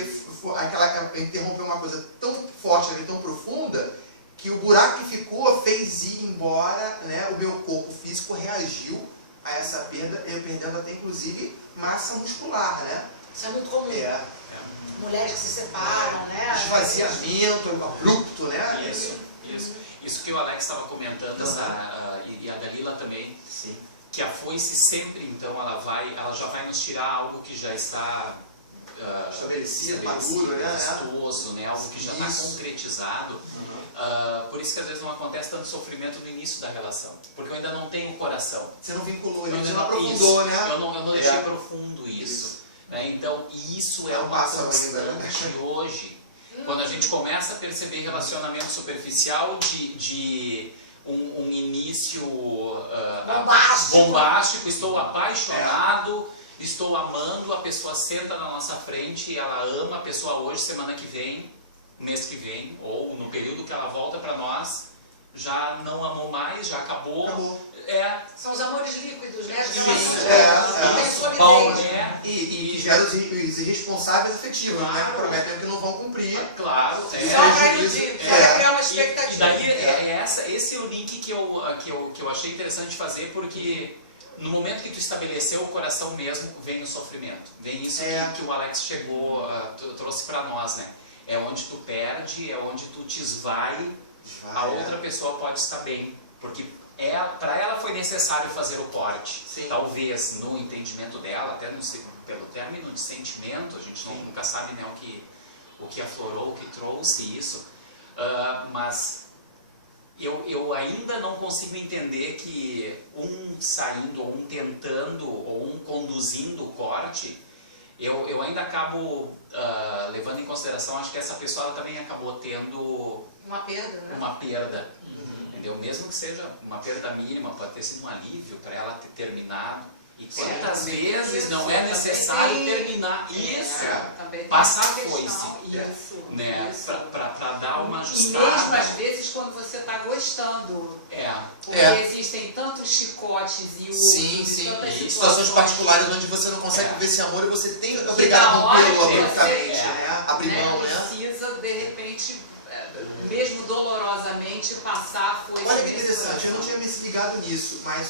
interrompeu uma coisa tão forte, tão profunda, que o buraco que ficou fez ir embora, né? O meu corpo físico reagiu a essa perda, eu perdendo até inclusive massa muscular, né? Isso é muito comum. Mulheres que se separam, né? Esvaziamento, abrupto, né? Isso que o Alex estava comentando, e a Dalila também. Sim. Que que a foice sempre, então, ela já vai nos tirar algo que já está estabelecido, maduro, né? Vistoso, né? Algo que já está concretizado. Por isso que às vezes não acontece tanto sofrimento no início da relação, porque eu ainda não tenho o coração. Você não vinculou, você não não aprofundou, né? Eu não deixei profundo isso. Né? Então, isso é uma constante hoje. Quando a gente começa a perceber relacionamento superficial de um início bombástico, estou apaixonado, estou amando, a pessoa senta na nossa frente, ela ama a pessoa hoje, semana que vem, mês que vem, ou no período que ela volta para nós, já não amou mais, já acabou. São os amores líquidos, né? E geram os irresponsáveis afetivos, né? Que prometem que não vão cumprir. Claro. Só vai iludir, só vai criar uma expectativa. E daí esse é o link que eu achei interessante fazer, porque no momento que tu estabeleceu o coração mesmo, vem o sofrimento. Vem isso que o Alex trouxe para nós, né? É onde tu perde, é onde tu te esvai, a outra pessoa pode estar bem. Porque para ela foi necessário fazer o corte. Sim. Talvez no entendimento dela, até pelo término de sentimento, a gente nunca sabe, né, o que aflorou, o que trouxe isso. Mas eu ainda não consigo entender que um saindo, ou um tentando, ou um conduzindo o corte, eu ainda acabo levando em consideração, acho que essa pessoa ela também acabou tendo uma perda, né? Uma perda, entendeu? Mesmo que seja uma perda mínima, pode ter sido um alívio para ela ter terminado. E quantas vezes não é necessário terminar isso? Passar a foice, né? Para dar uma ajustada. E mesmo às vezes quando você está gostando. Porque existem tantos chicotes e e situações particulares onde você não consegue ver esse amor e você tem que obrigado pelo abruptamente, abrir mão, né? Precisa, de repente, mesmo dolorosamente, passar a foice. Olha que interessante, eu não tinha me ligado nisso, mas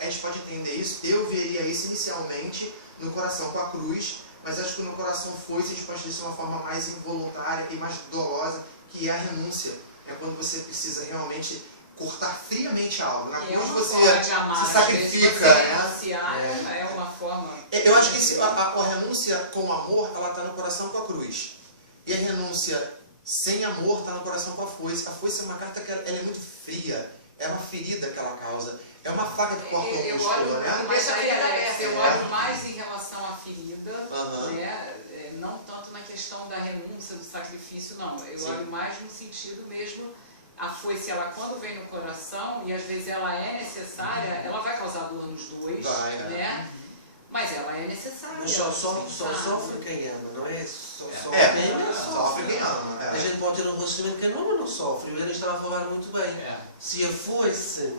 a gente pode entender isso. Eu veria isso inicialmente no coração com a cruz, mas acho que no coração foice a gente pode ver isso de uma forma mais involuntária e mais dolorosa, que é a renúncia. É quando você precisa realmente cortar friamente algo. Na cruz você se sacrifica, É uma forma. Eu acho que a renúncia com amor, ela está no coração com a cruz. E a renúncia sem amor está no coração com a foice. A foice é uma carta que ela é muito fria. É uma ferida que ela causa. É uma faca que corta o músculo, né? Eu olho mais em relação à ferida, né? Não tanto na questão da renúncia, do sacrifício, não. Eu olho mais no sentido mesmo, a foice, ela quando vem no coração, e às vezes ela é necessária, ela vai causar dor nos dois, né? Mas ela é necessária. Mas só sofre quem ama, não é? Sofre quem ama. A gente pode ter um relacionamento que a ama não sofre. O Helena estava a falar muito bem. Se a foice...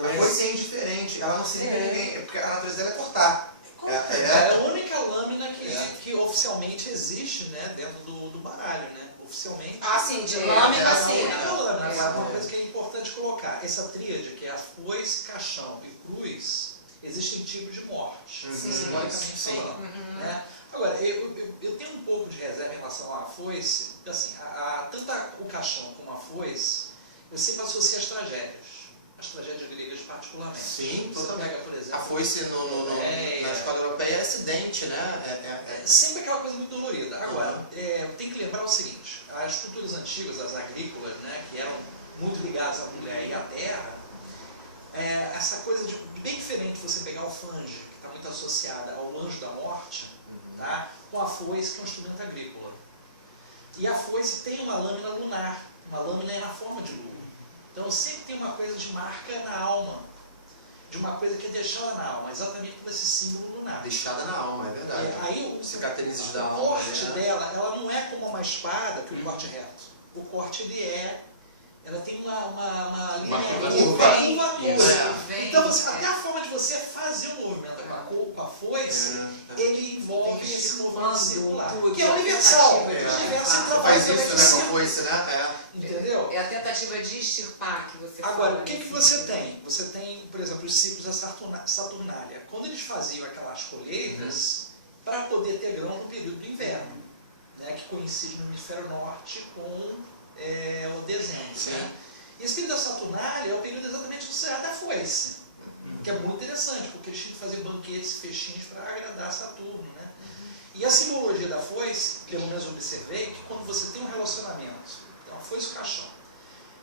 A foice é indiferente, ela não se liga a ninguém, porque a natureza dela é cortar. É a única lâmina que oficialmente existe, né, dentro do baralho, né? Oficialmente. Sim, de lâmina, sim. Agora, uma coisa que é importante colocar, essa tríade, que é a foice, caixão e cruz, existem tipos de morte, simbolicamente falando. Né? Agora, eu tenho um pouco de reserva em relação à foice, porque assim, tanto o caixão como a foice, eu sempre associo às tragédias gregas particularmente. Sim, você pega, por exemplo, a foice na escola europeia é acidente, né? Sempre aquela coisa muito dolorida. Agora, tem que lembrar o seguinte, as culturas antigas, as agrícolas, né, que eram muito ligadas à mulher e à terra, essa coisa de bem diferente você pegar o fange, que está muito associada ao anjo da morte, tá, com a foice, que é um instrumento agrícola. E a foice tem uma lâmina lunar, uma lâmina na forma de lua. Então sempre tem uma coisa de marca na alma, de uma coisa que é deixada na alma, exatamente por esse símbolo lunar. Deixada na alma, é verdade. Aí cicatrizes da alma. O corte dela, ela não é como uma espada, que o corte reto. O corte ela tem uma linha curva. Então até a forma de você fazer o movimento com a foice, ele envolve esse movimento circular, que é universal. Você faz isso, né, com a foice, né? Entendeu? É a tentativa de extirpar que você Agora, fala. o que você tem? Você tem, por exemplo, os ciclos da Saturnália. Quando eles faziam aquelas colheitas, para poder ter grão no período do inverno, né, que coincide no hemisfério norte com o dezembro. Né? E esse período da Saturnália é o período exatamente associado à foice. que é muito interessante, porque eles tinham que fazer banquetes e festinhas para agradar Saturno, né? E a simbologia da foice, pelo menos eu observei, que quando você tem um relacionamento, então a foice e o caixão,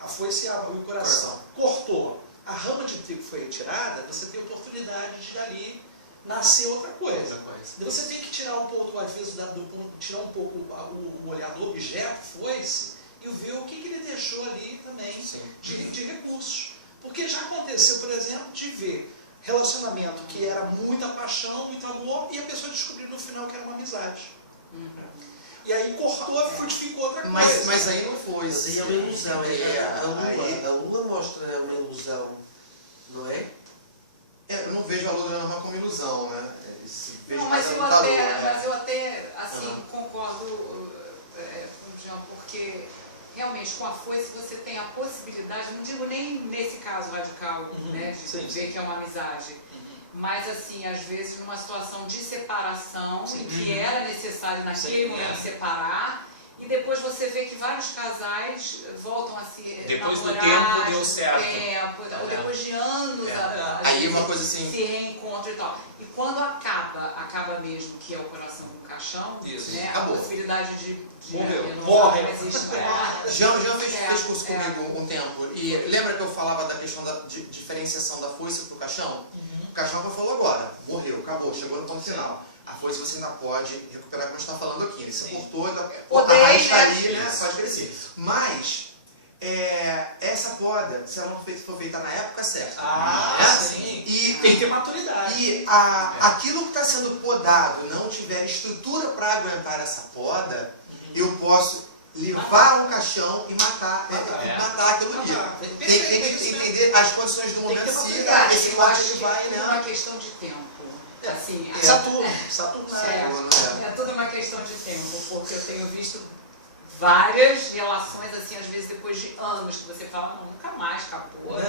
a foice abre o coração, cortou, a rama de trigo foi retirada, você tem oportunidade de dali nascer outra coisa. Você tem que tirar um pouco, às vezes, tirar um pouco o olhar do objeto, foice, e ver o que ele deixou ali também de recursos. Porque já aconteceu, por exemplo, de ver relacionamento que era muita paixão, muito amor, e a pessoa descobriu no final que era uma amizade. E aí cortou, frutificou outra coisa. Mas aí não foi. Mas aí é uma ilusão. A Lua mostra uma ilusão, não é? Eu não vejo a Lua normal como ilusão, né? Não, mas eu até assim, concordo, Jean, porque realmente com a foice você tem a possibilidade, não digo nem nesse caso radical, né, de ver que é uma amizade, mas assim, às vezes numa situação de separação, em que era necessário naquele momento separar, e depois você vê que vários casais voltam a se depois namorar, do tempo deu certo. Ou depois de anos aí uma coisa assim, se reencontram e tal. E quando acaba mesmo, que é o coração com o caixão, né, a possibilidade de morre. Não existe. Jean fez curso comigo um tempo, e lembra que eu falava da questão da diferenciação da foice para o caixão? O caixão que eu falo agora, morreu, acabou, chegou no ponto final. A foice você ainda pode recuperar, como a gente está falando aqui. Ele se cortou, a raiz está ali, né? Pode crescer. Mas, essa poda, se ela não for feita na época certa, e tem que ter maturidade. E aquilo que está sendo podado não tiver estrutura para aguentar essa poda, eu posso levar um caixão e matar aquilo ali. Tem que entender as condições do momento, se esse corte vai, né? É uma questão de tempo. Assim, Saturno é tudo uma questão de tempo, porque eu tenho visto várias relações, assim, às vezes depois de anos, que você fala, não, nunca mais, acabou.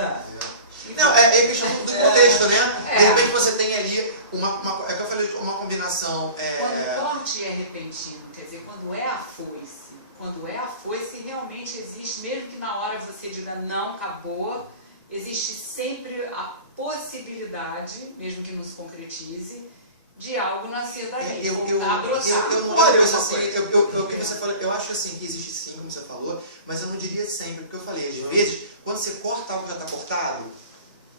Não, é questão do contexto, né? De repente você tem ali é que eu falei, uma combinação. Quando o corte é repentino, quer dizer, quando é a foice, realmente existe, mesmo que na hora você diga não, acabou, existe sempre a possibilidade, mesmo que não se concretize, de algo nascer daí, voltar a brotar. Eu acho assim que existe sim, como você falou, mas eu não diria sempre, porque eu falei, às vezes, quando você corta algo que já está cortado,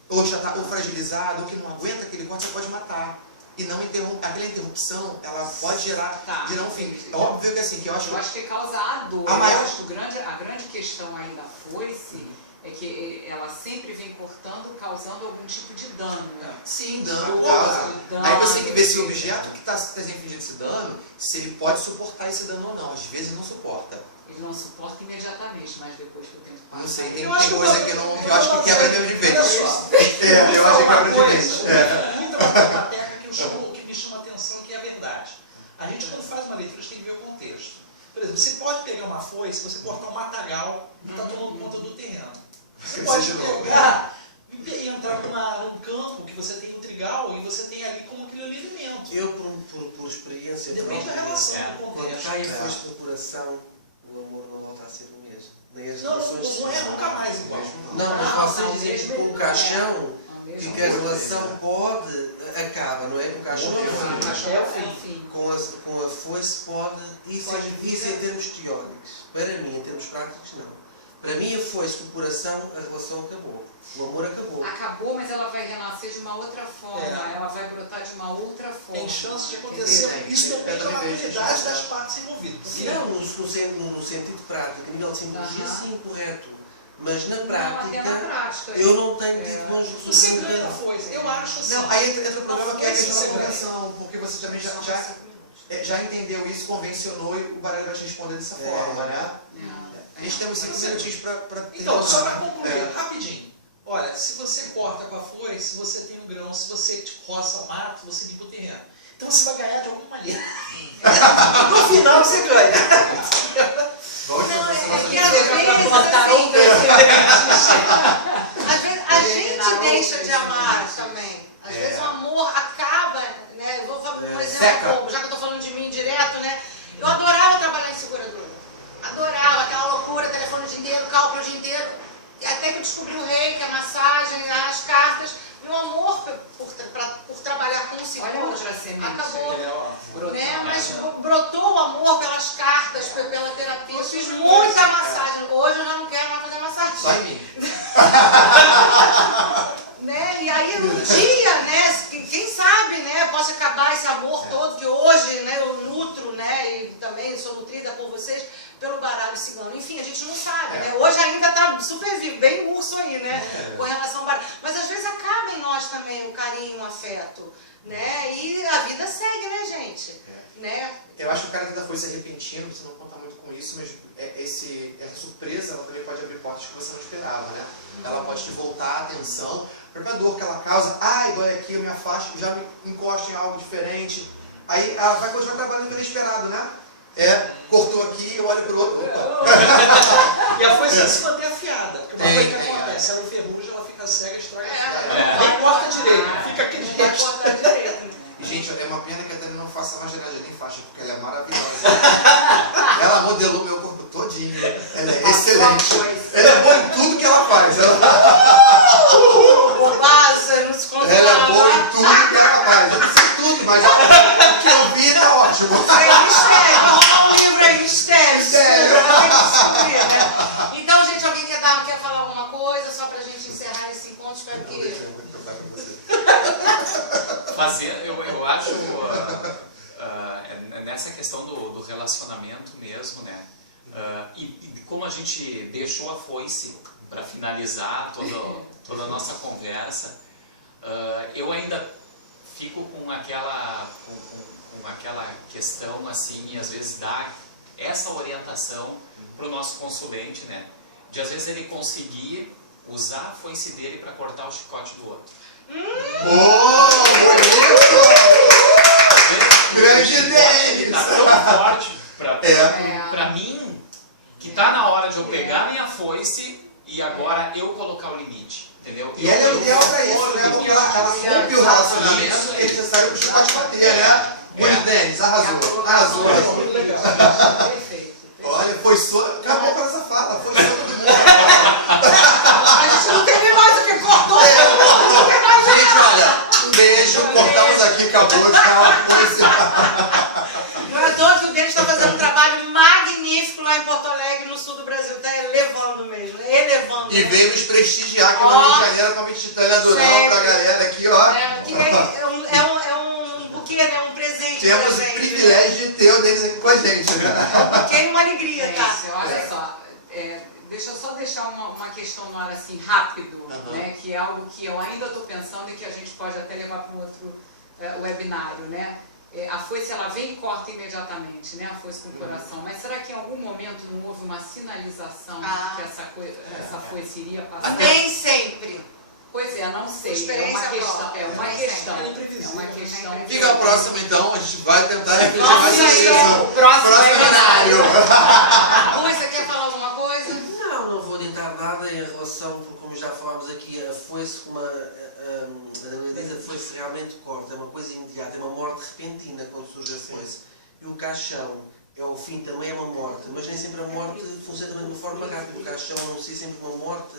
ou já está fragilizado, ou que não aguenta aquele corte, você pode matar. E não aquela interrupção, ela pode gerar um fim. É óbvio que assim, que eu acho que causa a dor. A grande questão aí da foice é que ela sempre vem cortando, causando algum tipo de dano. Sim, dano causa. Aí você tem que ver se o objeto que está infligindo esse dano, se ele pode suportar esse dano ou não. Às vezes não suporta. Ele não suporta imediatamente, mas depois que o tempo passa. Não sei, tem coisa que eu acho que quebra mesmo de vez. Eu acho que quebra de vez. Muita matéria que me chama a atenção, que é a verdade. A gente, quando faz uma leitura, a gente tem que ver o contexto. Por exemplo, você pode pegar uma foice, você cortar um matagal e está tomando conta do terreno. Você pode pegar e entrar num campo que você tem um trigal e você tem ali como aquele alimento. Eu, por experiência depende da relação do quando contexto. cai a foice no coração, o amor não volta a ser o mesmo. Nem as Não é relações nunca mais igual. Não, mas vocês dizem que com o caixão, que a relação acaba, não é? Com o caixão é o fim. Com a foice pode, isso em termos teóricos. Para mim, em termos práticos, não. Para mim, a foice do coração, a relação acabou. O amor acabou. Acabou, mas ela vai renascer de uma outra forma. Ela vai brotar de uma outra forma. Tem chance de acontecer. Isso depende da maturidade das partes envolvidas. Não, no sentido prático, a nível de simbologia, sim, correto. Mas na prática, eu não tenho tido longe do você ganha a foice. Eu acho assim. Não, aí entra o problema que é a questão da convenção, porque você também já entendeu isso, convencionou e o baralho vai te responder dessa forma, né? A gente tem uns 5 minutinhos para... Então, só para concluir, rapidinho. Olha, se você corta com a foice, você tem um grão. Se você roça o mato, você limpa o terreno. Então você vai ganhar de alguma maneira. No final você ganha. Às vezes a gente deixa de amar também. Às vezes o amor acaba, né? Eu vou falar um exemplo, já que eu estou falando de mim direto, né? Eu adorava trabalhar em seguradora. Adorava aquela loucura, telefone o dia inteiro, cálculo o dia inteiro. Até que eu descobri o reiki, a massagem, as cartas. meu amor por trabalhar com o seguro. Olha outra semente. Acabou. Né? Mas brotou o amor pelas cartas, pela terapia. Eu fiz muita massagem. Hoje eu já não quero mais fazer massagem. Só em mim. Né? E aí um dia, né, quem sabe, né, possa acabar esse amor todo que hoje, né, eu nutro, né, e também sou nutrida por vocês pelo baralho cigano. Enfim, a gente não sabe, né? Hoje ainda tá super vivo, bem urso aí, né, com relação ao baralho. Mas às vezes acaba em nós também o carinho, o afeto, né, e a vida segue, né, gente? Né? Eu acho que o cara ainda foi ser repentino, você não conta muito com isso, mas essa surpresa ela também pode abrir portas que você não esperava, né? Ela pode te voltar a atenção, a própria dor que ela causa, ai, dói aqui, eu me afasto, já me encosto em algo diferente, aí ela vai continuar trabalhando inesperado, né? Cortou aqui, eu olho pro outro, opa. E a foice tem que se manter afiada, porque uma coisa que acontece, ela enferruja, ela fica cega, estraga nem corta direito, fica aqui de Vai cortar direito. Gente, é uma pena que a Tânia não faça mais drenagem nem faixa, porque ela é maravilhosa. Ela modelou meu corpo todinho. Ela é excelente. Ela é boa em tudo que ela faz. Bobagem, não se controla. Ela é boa em tudo que ela faz. Eu não sei tudo, mas o que eu vi tá ótimo. É mistério, vai rolar um livro aí, mistério. Tem que descobrir, né? Então, gente, alguém quer falar alguma coisa, só pra gente encerrar esse encontro? Espero que... Eu acho nessa questão do relacionamento mesmo, né? E como a gente deixou a foice para finalizar toda a nossa conversa, eu ainda fico com aquela questão assim, às vezes dar essa orientação para o nosso consulente, né? De às vezes ele conseguir usar a foice dele para cortar o chicote do outro. Grande ideia! Tá tão forte pra mim que tá na hora de eu pegar minha foice e agora eu colocar o limite, entendeu? E ela é o ideal pra isso, né? Porque ela rompe o relacionamento que é necessário pro chicote bater, né? Muito Denis, arrasou. Muito legal. Perfeito. Olha, foi só. Acabou com essa fala, foi só todo mundo. A gente não tem nem mais o que cortou. Gente, olha, um beijo, cortamos aqui, acabou, Não é todo que o Denis está fazendo um trabalho magnífico lá em Porto Alegre, no sul do Brasil. Está elevando mesmo, elevando. E veio nos prestigiar aqui no Rio de Janeiro com a Titânia Durão, pra galera aqui, ó. É um buquê, né? Um presente. Temos o privilégio de ter o Denis aqui com a gente, né? Buquê e uma alegria, tá? Gente, olha só, deixa eu só deixar uma questão no ar assim, rápido, né? Que é algo que eu ainda estou pensando e que a gente pode até levar para um outro webinário, né? A foice, ela vem e corta imediatamente, né? A foice com o coração. Mas será que em algum momento não houve uma sinalização que essa foice iria passar? Nem sempre. Pois é, não sei. Experiência É uma questão. Fica a próxima então, a gente vai tentar refletir Vamos mais aí, sobre isso. o próximo webinário. Rui, você quer falar alguma coisa? Não vou adiantar nada em relação, como já falámos aqui, a foice, como a foice realmente corta, é uma coisa imediata, é uma morte repentina quando surge a foice. E o caixão é o fim, também é uma morte, mas nem sempre a morte funciona também de uma forma rápida. O caixão anuncia sempre uma morte,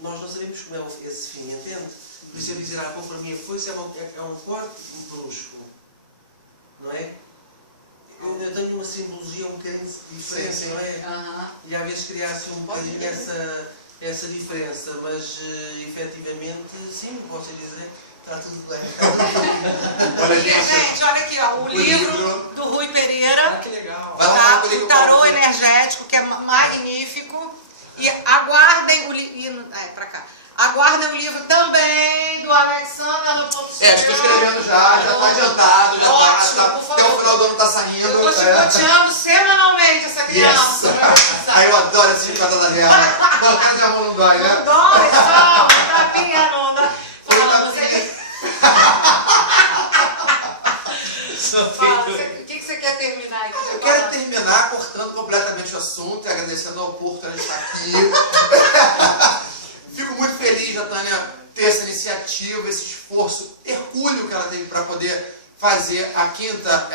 nós não sabemos como é esse fim, entende? Por isso eu dizer há pouco, para mim a foice é um corte brusco, não é? Eu tenho uma simbologia um bocadinho diferente, não é? E às vezes criar-se um bocadinho essa diferença, mas efetivamente, sim, posso dizer, está tudo bem. Olha, Gente, olha aqui, ó, o livro do Rui Pereira. Que legal. Tá? O tarô energético, que é magnífico. E aguardem o livro. Pra cá. Aguardem o livro também do Alexander Leopoldo. Estou escrevendo já está adiantado, já Ótimo, tá, por favor. até o final do ano está saindo. Eu tô chicoteando semanalmente essa criança. Aí eu adoro esse chicota da guerra. Colocar de amor não dói, né? Não dói, só, tapinha não dá. Fala, o que você quer terminar aqui? Eu quero terminar cortando completamente o assunto e agradecendo ao Porto de estar aqui. Fico muito feliz da Tânia ter essa iniciativa, esse esforço hercúleo que ela teve para poder fazer a quinta